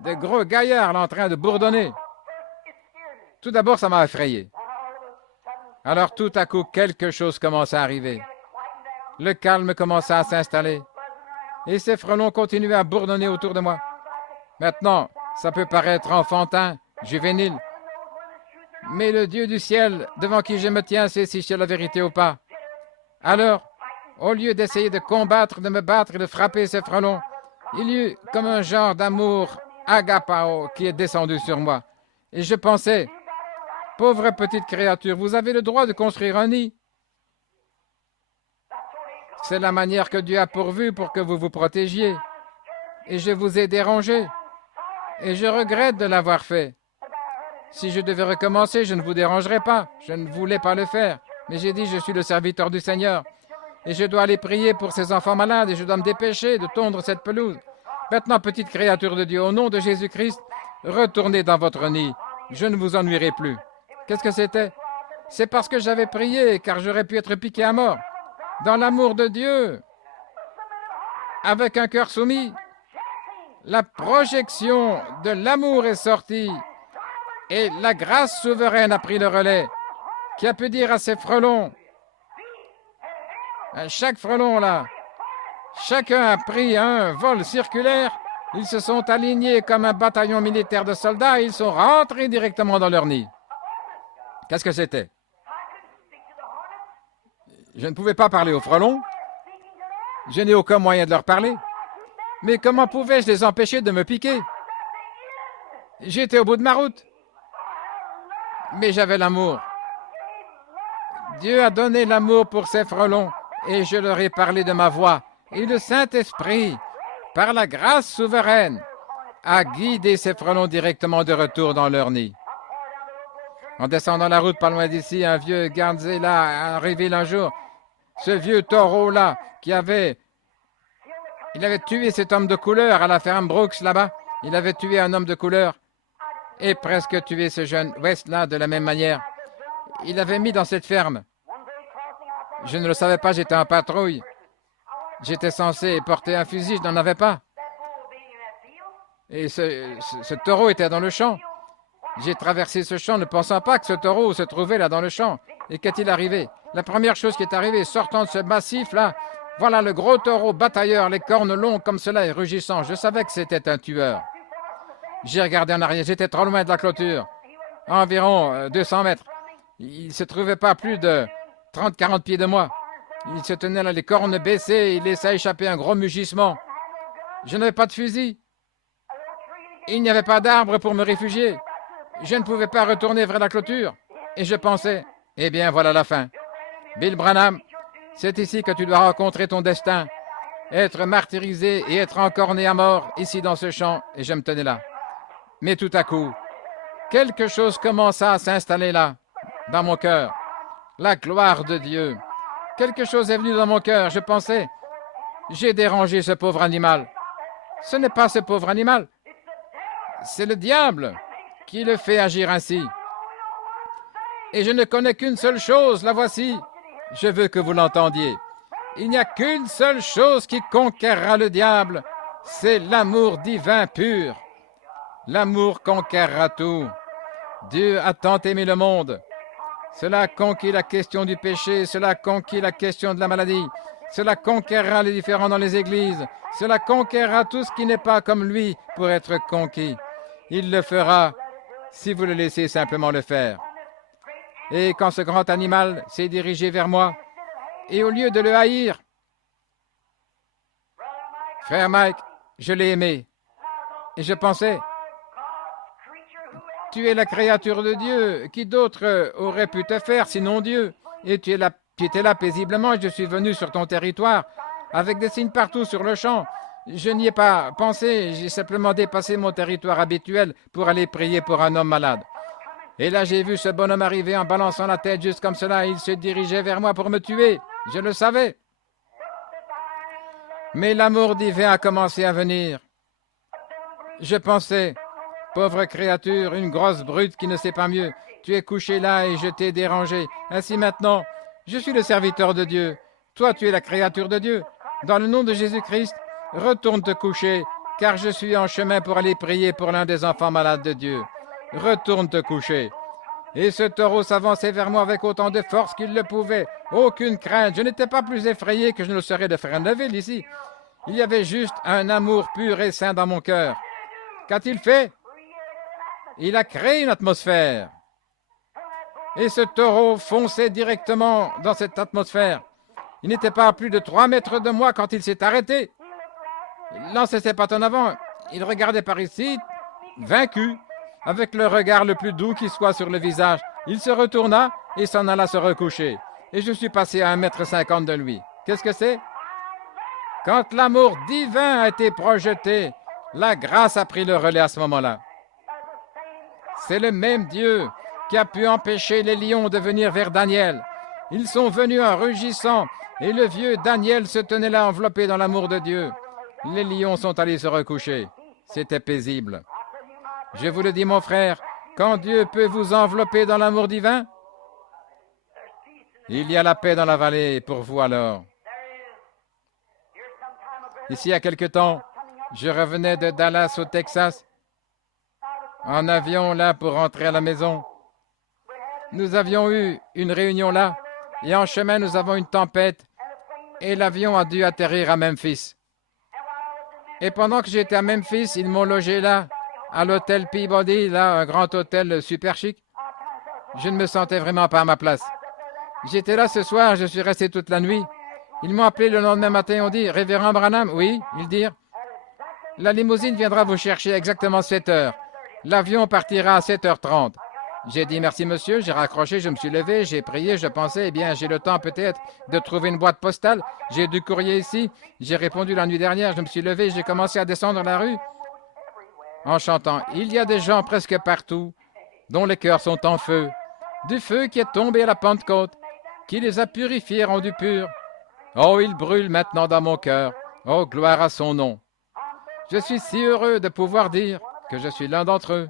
Des gros gaillards là, en train de bourdonner. Tout d'abord, ça m'a effrayé. Alors tout à coup, quelque chose commença à arriver. Le calme commença à s'installer. Et ces frelons continuaient à bourdonner autour de moi. Maintenant, ça peut paraître enfantin, juvénile. Mais le Dieu du ciel, devant qui je me tiens, sait si c'est la vérité ou pas. Alors, au lieu d'essayer de combattre, de me battre et de frapper ces frelons, il y eut comme un genre d'amour agapao qui est descendu sur moi. Et je pensais, pauvre petite créature, vous avez le droit de construire un nid. C'est la manière que Dieu a pourvue pour que vous vous protégiez. Et je vous ai dérangé. Et je regrette de l'avoir fait. Si je devais recommencer, je ne vous dérangerais pas. Je ne voulais pas le faire. Mais j'ai dit, je suis le serviteur du Seigneur. Et je dois aller prier pour ces enfants malades et je dois me dépêcher de tondre cette pelouse. Maintenant, petite créature de Dieu, au nom de Jésus-Christ, retournez dans votre nid, je ne vous ennuierai plus. Qu'est-ce que c'était? C'est parce que j'avais prié, car j'aurais pu être piqué à mort. Dans l'amour de Dieu, avec un cœur soumis, la projection de l'amour est sortie et la grâce souveraine a pris le relais, qui a pu dire à ces frelons, à chaque frelon là, chacun a pris un vol circulaire, ils se sont alignés comme un bataillon militaire de soldats et ils sont rentrés directement dans leur nid. Qu'est-ce que c'était? Je ne pouvais pas parler aux frelons, je n'ai aucun moyen de leur parler. Mais comment pouvais-je les empêcher de me piquer? J'étais au bout de ma route. Mais j'avais l'amour. Dieu a donné l'amour pour ces frelons et je leur ai parlé de ma voix. Et le Saint-Esprit, par la grâce souveraine, a guidé ces frelons directement de retour dans leur nid. En descendant la route pas loin d'ici, un vieux Gardezella révèle un jour, ce vieux taureau-là il avait tué cet homme de couleur à la ferme Brooks là-bas. Il avait tué un homme de couleur et presque tué ce jeune West-là de la même manière. Il l'avait mis dans cette ferme. Je ne le savais pas, j'étais en patrouille. J'étais censé porter un fusil, je n'en avais pas. Et ce taureau était dans le champ. J'ai traversé ce champ ne pensant pas que ce taureau se trouvait là dans le champ. Et qu'est-il arrivé? La première chose qui est arrivée, sortant de ce massif-là, voilà le gros taureau batailleur, les cornes longues comme cela et rugissant. Je savais que c'était un tueur. J'ai regardé en arrière, j'étais trop loin de la clôture, environ 200 mètres. Il ne se trouvait pas plus de 30-40 pieds de moi. Il se tenait là, les cornes baissées, il laissait échapper un gros mugissement. Je n'avais pas de fusil. Il n'y avait pas d'arbre pour me réfugier. Je ne pouvais pas retourner vers la clôture. Et je pensais, eh bien voilà la fin. Bill Branham, c'est ici que tu dois rencontrer ton destin, être martyrisé et être encorné à mort ici dans ce champ, et je me tenais là. Mais tout à coup, quelque chose commença à s'installer là, dans mon cœur. La gloire de Dieu. Quelque chose est venu dans mon cœur. Je pensais, j'ai dérangé ce pauvre animal. Ce n'est pas ce pauvre animal. C'est le diable qui le fait agir ainsi. Et je ne connais qu'une seule chose, la voici. Je veux que vous l'entendiez. Il n'y a qu'une seule chose qui conquérera le diable, c'est l'amour divin pur. L'amour conquérera tout. Dieu a tant aimé le monde. Cela a conquis la question du péché, cela a conquis la question de la maladie, cela conquérera les différends dans les églises, cela conquérera tout ce qui n'est pas comme lui pour être conquis. Il le fera si vous le laissez simplement le faire. Et quand ce grand animal s'est dirigé vers moi, et au lieu de le haïr, frère Mike, je l'ai aimé. Et je pensais, tu es la créature de Dieu, qui d'autre aurait pu te faire sinon Dieu? Et tu étais là paisiblement, et je suis venu sur ton territoire, avec des signes partout sur le champ. Je n'y ai pas pensé, j'ai simplement dépassé mon territoire habituel pour aller prier pour un homme malade. Et là, j'ai vu ce bonhomme arriver en balançant la tête juste comme cela. Il se dirigeait vers moi pour me tuer. Je le savais. Mais l'amour divin a commencé à venir. Je pensais, pauvre créature, une grosse brute qui ne sait pas mieux. Tu es couché là et je t'ai dérangé. Ainsi maintenant, je suis le serviteur de Dieu. Toi, tu es la créature de Dieu. Dans le nom de Jésus-Christ, retourne te coucher, car je suis en chemin pour aller prier pour l'un des enfants malades de Dieu. Retourne te coucher. Et ce taureau s'avançait vers moi avec autant de force qu'il le pouvait. Aucune crainte. Je n'étais pas plus effrayé que je ne le serais de frère Neville ici. Il y avait juste un amour pur et saint dans mon cœur. Qu'a-t-il fait? Il a créé une atmosphère. Et ce taureau fonçait directement dans cette atmosphère. Il n'était pas à plus de 3 mètres de moi quand il s'est arrêté. Il lançait ses pattes en avant. Il regardait par ici, vaincu, avec le regard le plus doux qui soit sur le visage. Il se retourna et s'en alla se recoucher. Et je suis passé à 1,50 m de lui. Qu'est-ce que c'est? Quand l'amour divin a été projeté, la grâce a pris le relais à ce moment-là. C'est le même Dieu qui a pu empêcher les lions de venir vers Daniel. Ils sont venus en rugissant, et le vieux Daniel se tenait là enveloppé dans l'amour de Dieu. Les lions sont allés se recoucher. C'était paisible. Je vous le dis, mon frère, quand Dieu peut vous envelopper dans l'amour divin, il y a la paix dans la vallée pour vous alors. Ici, il y a quelque temps, je revenais de Dallas au Texas en avion là pour rentrer à la maison. Nous avions eu une réunion là et en chemin nous avons une tempête et l'avion a dû atterrir à Memphis. Et pendant que j'étais à Memphis, ils m'ont logé là, à l'hôtel Peabody, là, un grand hôtel super chic. Je ne me sentais vraiment pas à ma place. J'étais là ce soir, je suis resté toute la nuit. Ils m'ont appelé le lendemain matin et ont dit « Révérend Branham ?» Oui, ils dirent « La limousine viendra vous chercher à exactement 7 heures. L'avion partira à 7h30. » J'ai dit « Merci monsieur », j'ai raccroché, je me suis levé, j'ai prié, je pensais « Eh bien, j'ai le temps peut-être de trouver une boîte postale. J'ai du courrier ici. » J'ai répondu la nuit dernière, je me suis levé, j'ai commencé à descendre la rue en chantant « Il y a des gens presque partout dont les cœurs sont en feu. Du feu qui est tombé à la Pentecôte, qui les a purifiés et rendus purs. Oh, il brûle maintenant dans mon cœur. Oh, gloire à son nom. Je suis si heureux de pouvoir dire que je suis l'un d'entre eux. »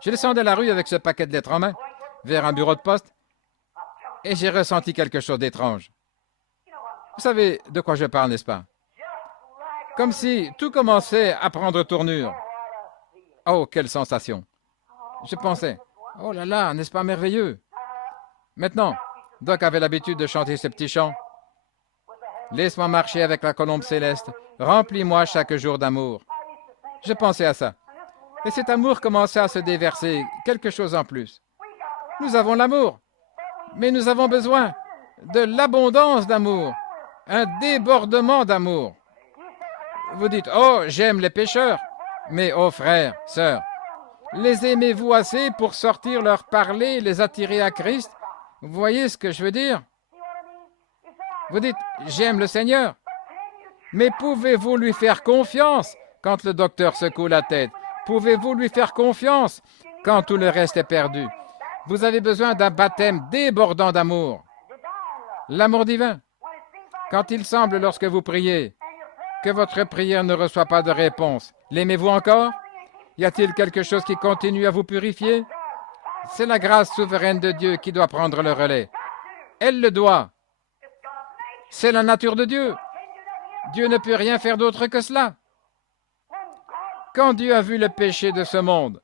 Je descendais la rue avec ce paquet de lettres en main, vers un bureau de poste, et j'ai ressenti quelque chose d'étrange. Vous savez de quoi je parle, n'est-ce pas? Comme si tout commençait à prendre tournure. Oh, quelle sensation! Je pensais, oh là là, n'est-ce pas merveilleux? Maintenant, Doc avait l'habitude de chanter ce petit chant. Laisse-moi marcher avec la colombe céleste, remplis-moi chaque jour d'amour. Je pensais à ça. Et cet amour commençait à se déverser, quelque chose en plus. Nous avons l'amour, mais nous avons besoin de l'abondance d'amour, un débordement d'amour. Vous dites, oh, j'aime les pécheurs, mais oh frères, sœurs, les aimez-vous assez pour sortir leur parler, les attirer à Christ? Vous voyez ce que je veux dire? Vous dites, j'aime le Seigneur, mais pouvez-vous lui faire confiance quand le docteur secoue la tête? Pouvez-vous lui faire confiance quand tout le reste est perdu? Vous avez besoin d'un baptême débordant d'amour. L'amour divin. Quand il semble, lorsque vous priez, que votre prière ne reçoit pas de réponse, l'aimez-vous encore? Y a-t-il quelque chose qui continue à vous purifier? C'est la grâce souveraine de Dieu qui doit prendre le relais. Elle le doit. C'est la nature de Dieu. Dieu ne peut rien faire d'autre que cela. Quand Dieu a vu le péché de ce monde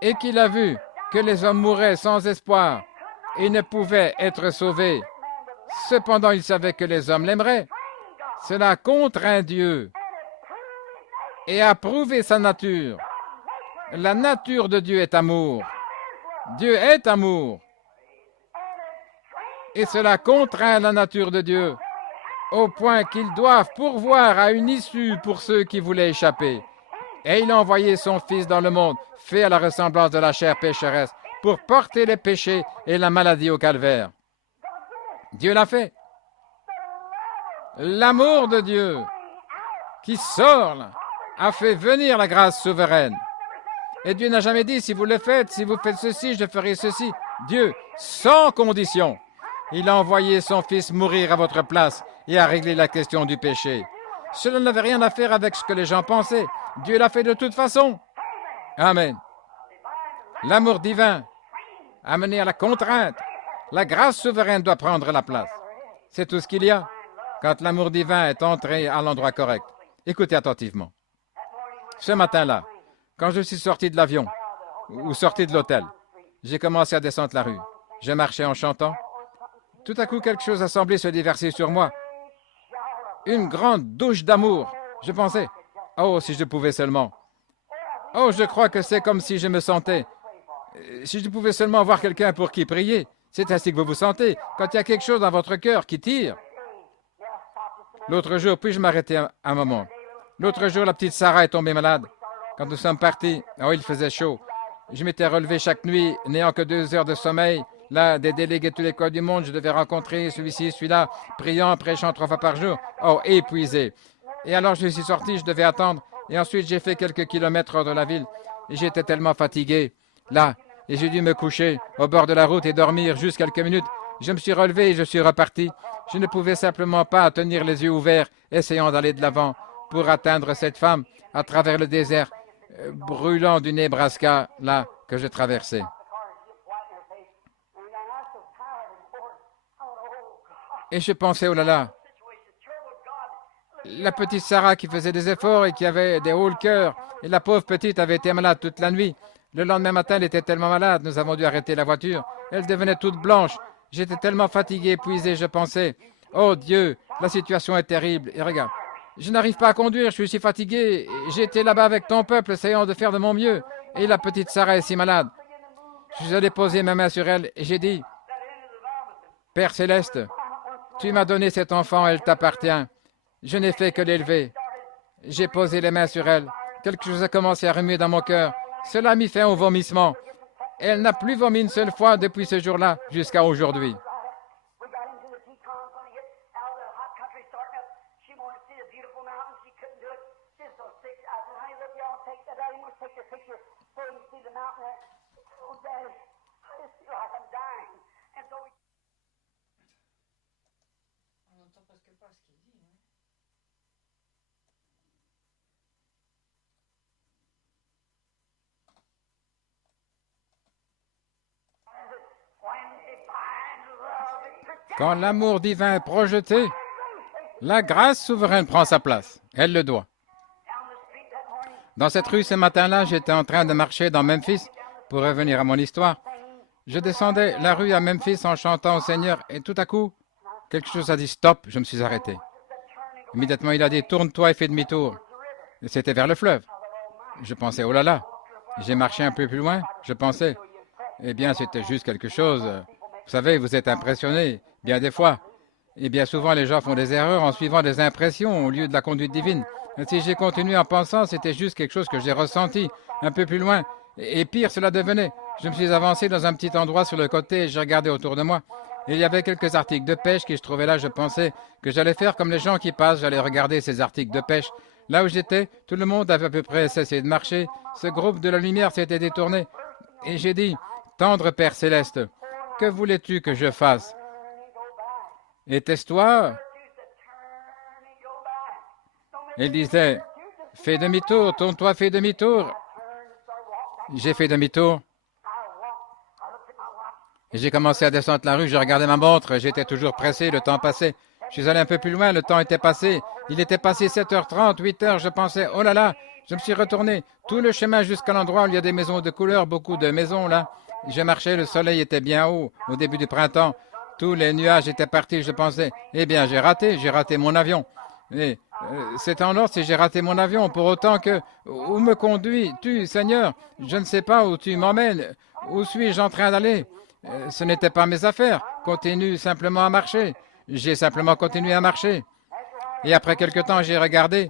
et qu'il a vu que les hommes mouraient sans espoir et ne pouvaient être sauvés, cependant il savait que les hommes l'aimeraient. Cela contraint Dieu et a prouvé sa nature. La nature de Dieu est amour. Dieu est amour. Et cela contraint la nature de Dieu au point qu'ils doivent pourvoir à une issue pour ceux qui voulaient échapper. Et il a envoyé son Fils dans le monde, fait à la ressemblance de la chair pécheresse, pour porter les péchés et la maladie au calvaire. Dieu l'a fait. L'amour de Dieu qui sort là, a fait venir la grâce souveraine. Et Dieu n'a jamais dit, si vous le faites, si vous faites ceci, je ferai ceci. Dieu, sans condition, il a envoyé son Fils mourir à votre place et a réglé la question du péché. Cela n'avait rien à faire avec ce que les gens pensaient. Dieu l'a fait de toute façon. Amen. L'amour divin, amené à la contrainte, la grâce souveraine doit prendre la place. C'est tout ce qu'il y a quand l'amour divin est entré à l'endroit correct. Écoutez attentivement. Ce matin-là, quand je suis sorti de l'avion ou sorti de l'hôtel, j'ai commencé à descendre la rue. Je marchais en chantant. Tout à coup, quelque chose a semblé se déverser sur moi. Une grande douche d'amour. Je pensais, oh, si je pouvais seulement. Oh, je crois que c'est comme si je me sentais. Si je pouvais seulement avoir quelqu'un pour qui prier. C'est ainsi que vous vous sentez, quand il y a quelque chose dans votre cœur qui tire. L'autre jour, puis-je m'arrêter un moment? L'autre jour, la petite Sarah est tombée malade. Quand nous sommes partis, oh, il faisait chaud. Je m'étais relevé chaque nuit, n'ayant que 2 heures de sommeil. Là, des délégués de tous les coins du monde, je devais rencontrer celui-ci, celui-là, priant, prêchant 3 fois par jour. Oh, épuisé. Et alors, je suis sorti, je devais attendre. Et ensuite, j'ai fait quelques kilomètres hors de la ville. Et j'étais tellement fatigué. Là, et j'ai dû me coucher au bord de la route et dormir juste quelques minutes. Je me suis relevé et je suis reparti. Je ne pouvais simplement pas tenir les yeux ouverts, essayant d'aller de l'avant pour atteindre cette femme à travers le désert. brûlant du Nebraska, là, que je traversais. Et je pensais, oh là là, la petite Sarah qui faisait des efforts et qui avait des hauts le cœur, et la pauvre petite avait été malade toute la nuit. Le lendemain matin, elle était tellement malade, nous avons dû arrêter la voiture. Elle devenait toute blanche. J'étais tellement fatigué, épuisé, je pensais, oh Dieu, la situation est terrible. Et regarde, je n'arrive pas à conduire, je suis si fatigué. J'étais là-bas avec ton peuple, essayant de faire de mon mieux. Et la petite Sarah est si malade. Je suis allé poser ma main sur elle et j'ai dit, Père Céleste, tu m'as donné cet enfant, elle t'appartient. Je n'ai fait que l'élever. J'ai posé les mains sur elle. Quelque chose a commencé à remuer dans mon cœur. Cela m'y fait un vomissement. Elle n'a plus vomi une seule fois depuis ce jour-là jusqu'à aujourd'hui. Quand l'amour divin est projeté, la grâce souveraine prend sa place. Elle le doit. Dans cette rue ce matin-là, j'étais en train de marcher dans Memphis, pour revenir à mon histoire. Je descendais la rue à Memphis en chantant au Seigneur et tout à coup, quelque chose a dit stop, je me suis arrêté. Immédiatement, il a dit tourne-toi et fais demi-tour. C'était vers le fleuve. Je pensais oh là là. J'ai marché un peu plus loin, je pensais eh bien c'était juste quelque chose. Vous savez, vous êtes impressionné, bien des fois. Et bien souvent, les gens font des erreurs en suivant des impressions au lieu de la conduite divine. Et si j'ai continué en pensant, c'était juste quelque chose que j'ai ressenti un peu plus loin. Et pire, cela devenait. Je me suis avancé dans un petit endroit sur le côté et j'ai regardé autour de moi. Et il y avait quelques articles de pêche qui se trouvaient là. Je pensais que j'allais faire comme les gens qui passent, j'allais regarder ces articles de pêche. Là où j'étais, tout le monde avait à peu près cessé de marcher. Ce groupe de la lumière s'était détourné. Et j'ai dit, tendre Père Céleste, que voulais-tu que je fasse? Était-ce-toi? Il disait, fais demi-tour, tourne-toi, fais demi-tour. J'ai fait demi-tour. Et j'ai commencé à descendre la rue, j'ai regardé ma montre, j'étais toujours pressé, le temps passait. Je suis allé un peu plus loin, le temps était passé. Il était passé 7h30, 8h, je pensais, oh là là, je me suis retourné. Tout le chemin jusqu'à l'endroit où il y a des maisons de couleur, beaucoup de maisons là. J'ai marché, le soleil était bien haut, au début du printemps. Tous les nuages étaient partis, je pensais, eh bien j'ai raté mon avion. Et c'est en ordre si j'ai raté mon avion, pour autant que, où me conduis-tu, Seigneur? Je ne sais pas où tu m'emmènes. Où suis-je en train d'aller? Ce n'était pas mes affaires. Continue simplement à marcher. J'ai simplement continué à marcher. Et après quelque temps, j'ai regardé.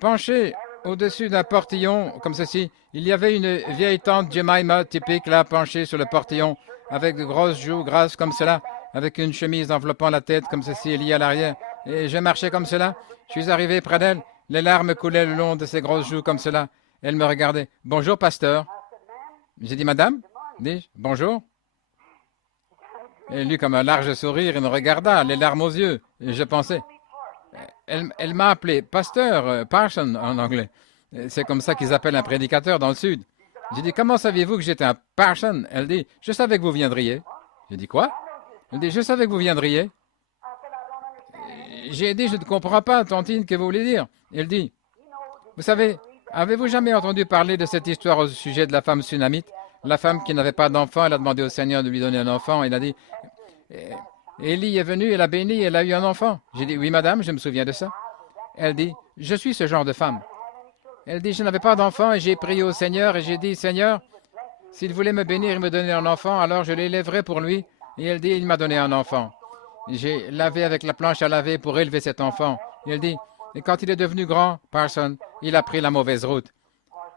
Penché au-dessus d'un portillon, comme ceci, il y avait une vieille tante Jemima typique là, penchée sur le portillon, avec de grosses joues grasses comme cela, avec une chemise enveloppant la tête comme ceci, liée à l'arrière. Et je marchais comme cela. Je suis arrivé près d'elle. Les larmes coulaient le long de ses grosses joues comme cela. Elle me regardait. Bonjour, pasteur. J'ai dit, madame? Dis-je, bonjour. Elle eut comme un large sourire et me regarda, les larmes aux yeux. Et je pensais, elle m'a appelé pasteur, parson en anglais. C'est comme ça qu'ils appellent un prédicateur dans le Sud. J'ai dit, comment saviez-vous que j'étais un parson? Elle dit, je savais que vous viendriez. J'ai dit, quoi? Elle dit, je savais que vous viendriez. J'ai dit, je ne comprends pas, tantine, que vous voulez dire. Elle dit, vous savez, avez-vous jamais entendu parler de cette histoire au sujet de la femme sunamite? La femme qui n'avait pas d'enfant, elle a demandé au Seigneur de lui donner un enfant. Il a dit, Élie est venu, elle a béni, elle a eu un enfant. J'ai dit, oui, madame, je me souviens de ça. Elle dit, je suis ce genre de femme. Elle dit, je n'avais pas d'enfant et j'ai prié au Seigneur et j'ai dit, Seigneur, s'il voulait me bénir et me donner un enfant, alors je l'élèverai pour lui. Et elle dit, il m'a donné un enfant. J'ai lavé avec la planche à laver pour élever cet enfant. Et elle dit, et quand il est devenu grand, Parson, il a pris la mauvaise route.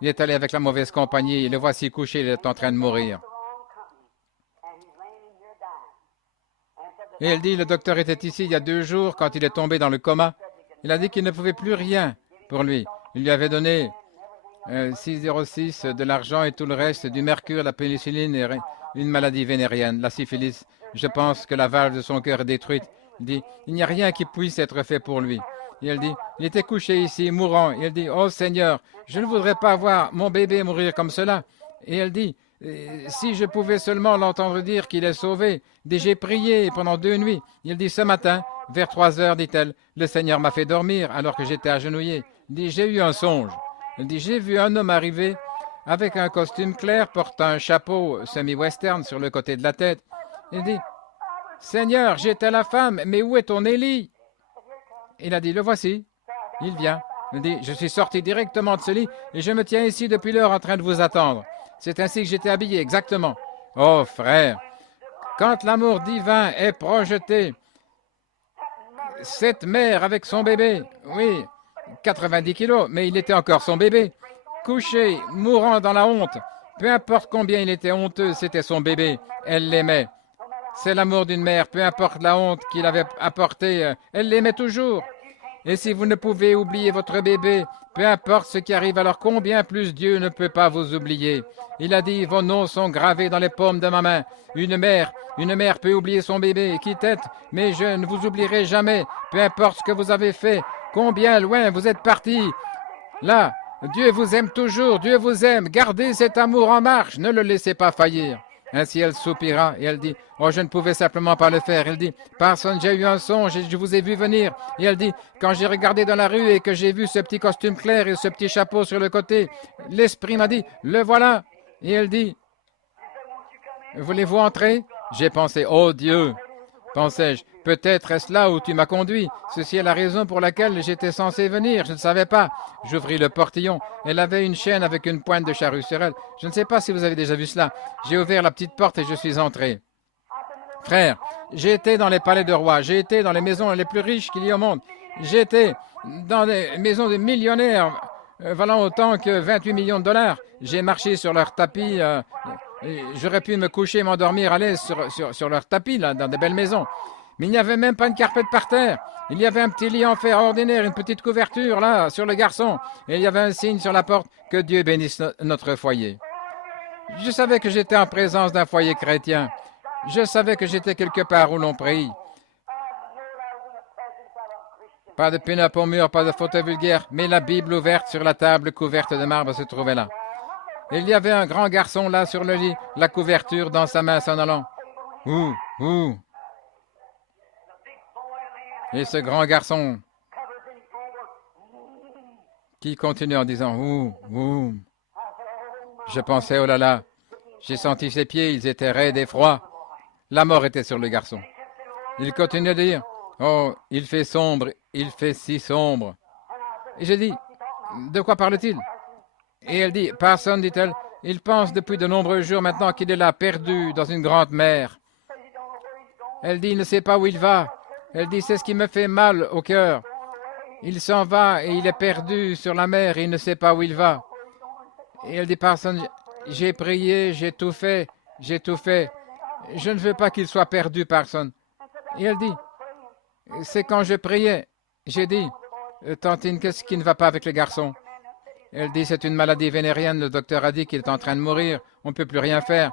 Il est allé avec la mauvaise compagnie et le voici couché, il est en train de mourir. Et elle dit, le docteur était ici il y a 2 jours quand il est tombé dans le coma. Il a dit qu'il ne pouvait plus rien pour lui. Il lui avait donné 606 de l'argent et tout le reste, du mercure, la pénicilline et une maladie vénérienne, la syphilis. Je pense que la valve de son cœur est détruite. Il dit, il n'y a rien qui puisse être fait pour lui. Et elle dit, il était couché ici, mourant. Et elle dit, oh Seigneur, je ne voudrais pas voir mon bébé mourir comme cela. Et elle dit, si je pouvais seulement l'entendre dire qu'il est sauvé. J'ai prié pendant 2 nuits. Il dit, ce matin, vers 3 heures, dit-elle, le Seigneur m'a fait dormir alors que j'étais agenouillé. Il dit, j'ai eu un songe. Elle dit, j'ai vu un homme arriver avec un costume clair, portant un chapeau semi-western sur le côté de la tête. Il dit, Seigneur, j'étais la femme, mais où est ton Élie? Il a dit, le voici. Il vient. Il dit, je suis sorti directement de ce lit et je me tiens ici depuis l'heure en train de vous attendre. C'est ainsi que j'étais habillé, exactement. Oh, frère, quand l'amour divin est projeté, cette mère avec son bébé, oui, 90 kilos, mais il était encore son bébé, couché, mourant dans la honte. Peu importe combien il était honteux, c'était son bébé. Elle l'aimait. C'est l'amour d'une mère, peu importe la honte qu'il avait apportée, elle l'aimait toujours. Et si vous ne pouvez oublier votre bébé, peu importe ce qui arrive, alors combien plus Dieu ne peut pas vous oublier. Il a dit, vos noms sont gravés dans les paumes de ma main. Une mère peut oublier son bébé, quitte, mais je ne vous oublierai jamais, peu importe ce que vous avez fait, combien loin vous êtes parti. Là, Dieu vous aime toujours, Dieu vous aime, gardez cet amour en marche, ne le laissez pas faillir. Ainsi elle soupira et elle dit, oh, je ne pouvais simplement pas le faire. Elle dit, personne, j'ai eu un songe et je vous ai vu venir. Et elle dit, quand j'ai regardé dans la rue et que j'ai vu ce petit costume clair et ce petit chapeau sur le côté, l'esprit m'a dit, le voilà. Et elle dit, voulez-vous entrer? J'ai pensé, oh Dieu, pensais-je, peut-être est-ce là où tu m'as conduit. Ceci est la raison pour laquelle j'étais censé venir. Je ne savais pas. J'ouvris le portillon. Elle avait une chaîne avec une pointe de charrue sur elle. Je ne sais pas si vous avez déjà vu cela. J'ai ouvert la petite porte et je suis entré. Frère, j'ai été dans les palais de rois. J'ai été dans les maisons les plus riches qu'il y a au monde. J'ai été dans des maisons de millionnaires valant autant que 28 millions de dollars. J'ai marché sur leur tapis. J'aurais pu me coucher et m'endormir à l'aise sur leur tapis, là, dans des belles maisons. Mais il n'y avait même pas une carpette par terre. Il y avait un petit lit en fer ordinaire, une petite couverture, là, sur le garçon. Et il y avait un signe sur la porte, que Dieu bénisse notre foyer. Je savais que j'étais en présence d'un foyer chrétien. Je savais que j'étais quelque part où l'on prie. Pas de pin-up au mur, pas de photo vulgaire, mais la Bible ouverte sur la table couverte de marbre se trouvait là. Et il y avait un grand garçon là sur le lit, la couverture dans sa main s'en allant. Ouh, ouh. Et ce grand garçon qui continuait en disant ouh, ouh. Je pensais, oh là là, j'ai senti ses pieds, ils étaient raides et froids. La mort était sur le garçon. Il continuait de dire, oh, il fait sombre, il fait si sombre. Et j'ai dit, de quoi parle-t-il? Et elle dit, personne, dit-elle, il pense depuis de nombreux jours maintenant qu'il est là, perdu dans une grande mer. Elle dit, il ne sait pas où il va. Elle dit, c'est ce qui me fait mal au cœur. Il s'en va et il est perdu sur la mer et il ne sait pas où il va. Et elle dit, personne, j'ai prié, j'ai tout fait, j'ai tout fait. Je ne veux pas qu'il soit perdu, personne. Et elle dit, c'est quand je priais, j'ai dit, Tantine, qu'est-ce qui ne va pas avec le garçon? Elle dit, c'est une maladie vénérienne, le docteur a dit qu'il est en train de mourir, on ne peut plus rien faire.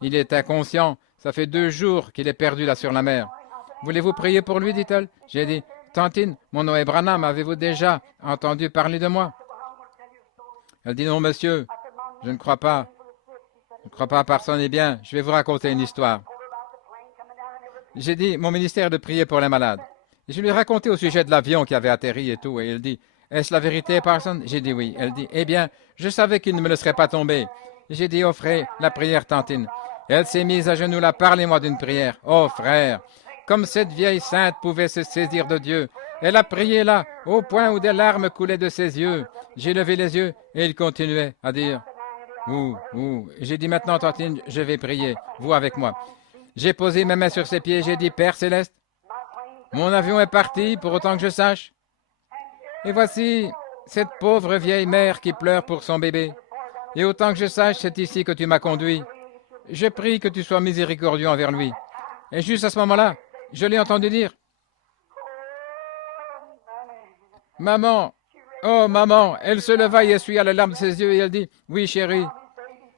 Il est inconscient, ça fait 2 jours qu'il est perdu là sur la mer. Voulez-vous prier pour lui, dit-elle? J'ai dit, Tantine, mon nom est Branham, avez-vous déjà entendu parler de moi? Elle dit, non, monsieur, je ne crois pas. Je ne crois pas, personne n'est bien. Je vais vous raconter une histoire. J'ai dit, mon ministère est de prier pour les malades. Et je lui ai raconté au sujet de l'avion qui avait atterri et tout. Et elle dit, est-ce la vérité, Parson? J'ai dit oui. Elle dit, eh bien, je savais qu'il ne me laisserait pas tomber. J'ai dit, offrez la prière, Tantine. Elle s'est mise à genoux là, parlez-moi d'une prière. Oh, frère, comme cette vieille sainte pouvait se saisir de Dieu. Elle a prié là, au point où des larmes coulaient de ses yeux. J'ai levé les yeux et il continuait à dire, ouh, ouh. J'ai dit, maintenant, Tantine, je vais prier, vous avec moi. J'ai posé mes mains sur ses pieds, j'ai dit, Père Céleste, mon avion est parti, pour autant que je sache. Et voici cette pauvre vieille mère qui pleure pour son bébé. Et autant que je sache, c'est ici que tu m'as conduit. Je prie que tu sois miséricordieux envers lui. Et juste à ce moment-là, je l'ai entendu dire, maman, oh maman, elle se leva et essuya les larmes de ses yeux et elle dit, oui chérie,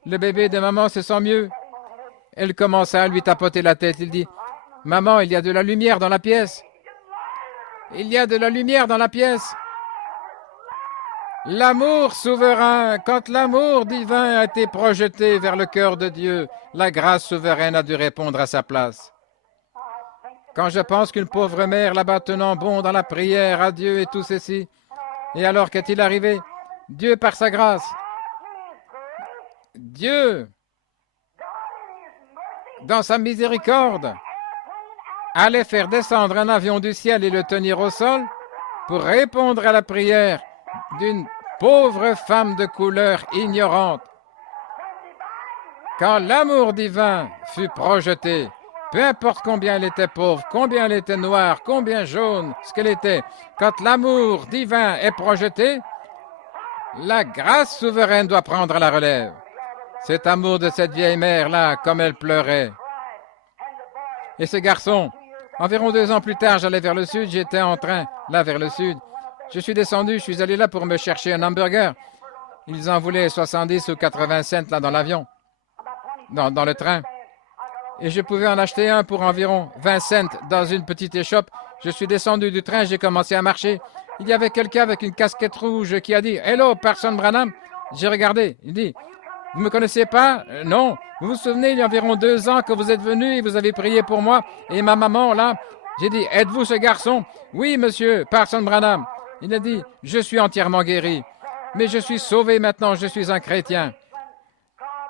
le bébé de maman se sent mieux. Elle commença à lui tapoter la tête. Il dit, maman, il y a de la lumière dans la pièce. Il y a de la lumière dans la pièce. L'amour souverain, quand l'amour divin a été projeté vers le cœur de Dieu, la grâce souveraine a dû répondre à sa place. Quand je pense qu'une pauvre mère là-bas tenant bon dans la prière à Dieu et tout ceci, et alors qu'est-il arrivé? Dieu par sa grâce, Dieu, dans sa miséricorde, allait faire descendre un avion du ciel et le tenir au sol pour répondre à la prière d'une pauvre femme de couleur ignorante. Quand l'amour divin fut projeté, peu importe combien elle était pauvre, combien elle était noire, combien jaune, ce qu'elle était, quand l'amour divin est projeté, la grâce souveraine doit prendre la relève. Cet amour de cette vieille mère-là, comme elle pleurait. Et ce garçon, environ 2 ans plus tard, j'allais vers le sud, j'étais en train, là vers le sud. Je suis descendu, je suis allé là pour me chercher un hamburger. Ils en voulaient 70 ou 80 cents là dans l'avion, dans le train. Et je pouvais en acheter un pour environ 20 cents dans une petite échoppe. Je suis descendu du train, j'ai commencé à marcher. Il y avait quelqu'un avec une casquette rouge qui a dit « Hello, Parson Branham ». J'ai regardé, il dit « Vous ne me connaissez pas ?»« Non. Vous vous souvenez, il y a environ 2 ans que vous êtes venu et vous avez prié pour moi et ma maman, là ?» J'ai dit « Êtes-vous ce garçon ?»« Oui, monsieur, Parson Branham. » Il a dit « Je suis entièrement guéri, mais je suis sauvé maintenant, je suis un chrétien. »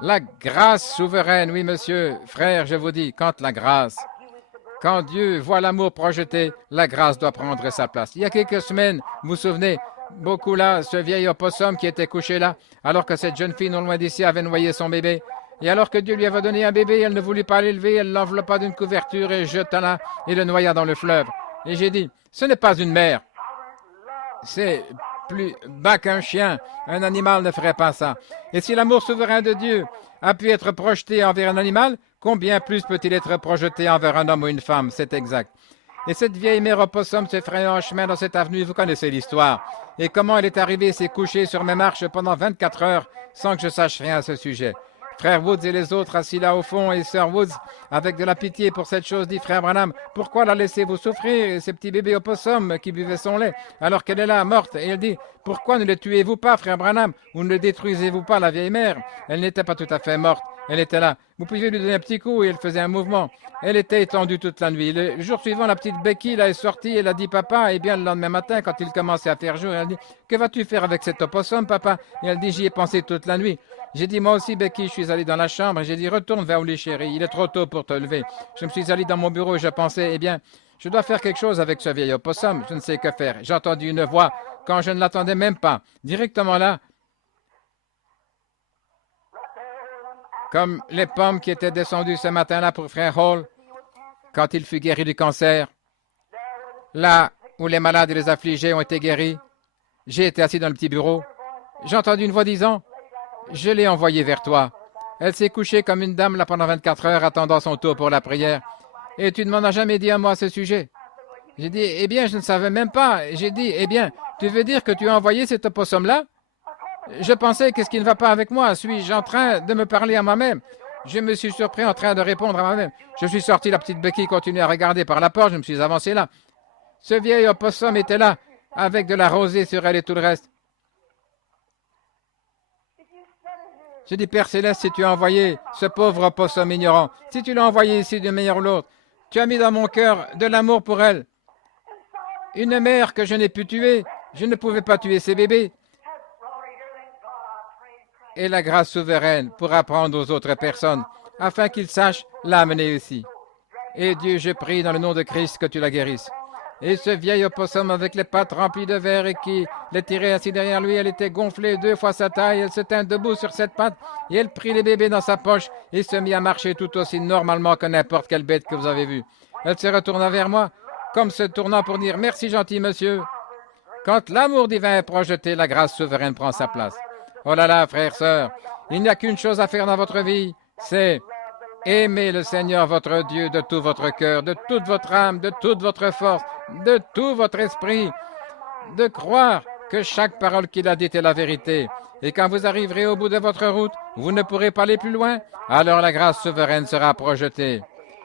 La grâce souveraine, oui, monsieur, frère, je vous dis, quand Dieu voit l'amour projeté, la grâce doit prendre sa place. Il y a quelques semaines, vous vous souvenez, beaucoup là, ce vieil opossum qui était couché là, alors que cette jeune fille non loin d'ici avait noyé son bébé. Et alors que Dieu lui avait donné un bébé, elle ne voulut pas l'élever, elle l'enveloppa d'une couverture et jeta là et le noya dans le fleuve. Et j'ai dit, ce n'est pas une mère. C'est plus bas qu'un chien. Un animal ne ferait pas ça. Et si l'amour souverain de Dieu a pu être projeté envers un animal, combien plus peut-il être projeté envers un homme ou une femme? C'est exact. Et cette vieille mère opossum se frayant un chemin dans cette avenue, vous connaissez l'histoire. Et comment elle est arrivée, s'est couchée sur mes marches pendant 24 heures sans que je sache rien à ce sujet. Frère Woods et les autres assis là au fond, et Sir Woods, avec de la pitié pour cette chose, dit Frère Branham, pourquoi la laissez-vous souffrir, et ces petits bébés opossums qui buvaient son lait, alors qu'elle est là, morte? Et elle dit, pourquoi ne le tuez-vous pas, Frère Branham, ou ne détruisez-vous pas la vieille mère? Elle n'était pas tout à fait morte, elle était là. Vous pouviez lui donner un petit coup et elle faisait un mouvement. Elle était étendue toute la nuit. Le jour suivant, la petite Becky là, est sortie, elle a dit, papa, et bien le lendemain matin, quand il commençait à faire jour, elle dit, que vas-tu faire avec cet opossum, papa? Et elle dit, j'y ai pensé toute la nuit. J'ai dit, moi aussi, Becky, je suis allé dans la chambre et j'ai dit, retourne vers Oli, chérie, il est trop tôt pour te lever. Je me suis allé dans mon bureau et je pensais, eh bien, je dois faire quelque chose avec ce vieil opossum, je ne sais que faire. J'ai entendu une voix, quand je ne l'attendais même pas, directement là, comme les pommes qui étaient descendues ce matin-là pour Frère Hall, quand il fut guéri du cancer, là où les malades et les affligés ont été guéris. J'ai été assis dans le petit bureau. J'ai entendu une voix disant, je l'ai envoyée vers toi. Elle s'est couchée comme une dame là pendant 24 heures attendant son tour pour la prière. Et tu ne m'en as jamais dit à moi à ce sujet. J'ai dit, eh bien, je ne savais même pas. J'ai dit, eh bien, tu veux dire que tu as envoyé cet opossum-là? Je pensais, qu'est-ce qui ne va pas avec moi? Suis-je en train de me parler à moi-même? Je me suis surpris en train de répondre à moi-même. Je suis sorti, la petite Becky continuait à regarder par la porte, je me suis avancé là. Ce vieil opossum était là, avec de la rosée sur elle et tout le reste. J'ai dit, Père Céleste, si tu as envoyé ce pauvre opossum ignorant, si tu l'as envoyé ici d'une manière ou l'autre, tu as mis dans mon cœur de l'amour pour elle. Une mère que je n'ai pu tuer, je ne pouvais pas tuer ses bébés. Et la grâce souveraine pour apprendre aux autres personnes, afin qu'ils sachent l'amener ici. Et Dieu, je prie dans le nom de Christ que tu la guérisses. Et ce vieil opossum avec les pattes remplies de verre et qui les tirait assis derrière lui, elle était gonflée 2 fois sa taille, elle se tint debout sur cette patte et elle prit les bébés dans sa poche et se mit à marcher tout aussi normalement que n'importe quelle bête que vous avez vue. Elle se retourna vers moi, comme se tournant pour dire « Merci gentil monsieur ». Quand l'amour divin est projeté, la grâce souveraine prend sa place. Oh là là, frères, sœurs, il n'y a qu'une chose à faire dans votre vie, c'est aimer le Seigneur votre Dieu de tout votre cœur, de toute votre âme, de toute votre force, de tout votre esprit, de croire que chaque parole qu'il a dite est la vérité. Et quand vous arriverez au bout de votre route, vous ne pourrez pas aller plus loin, alors la grâce souveraine sera projetée.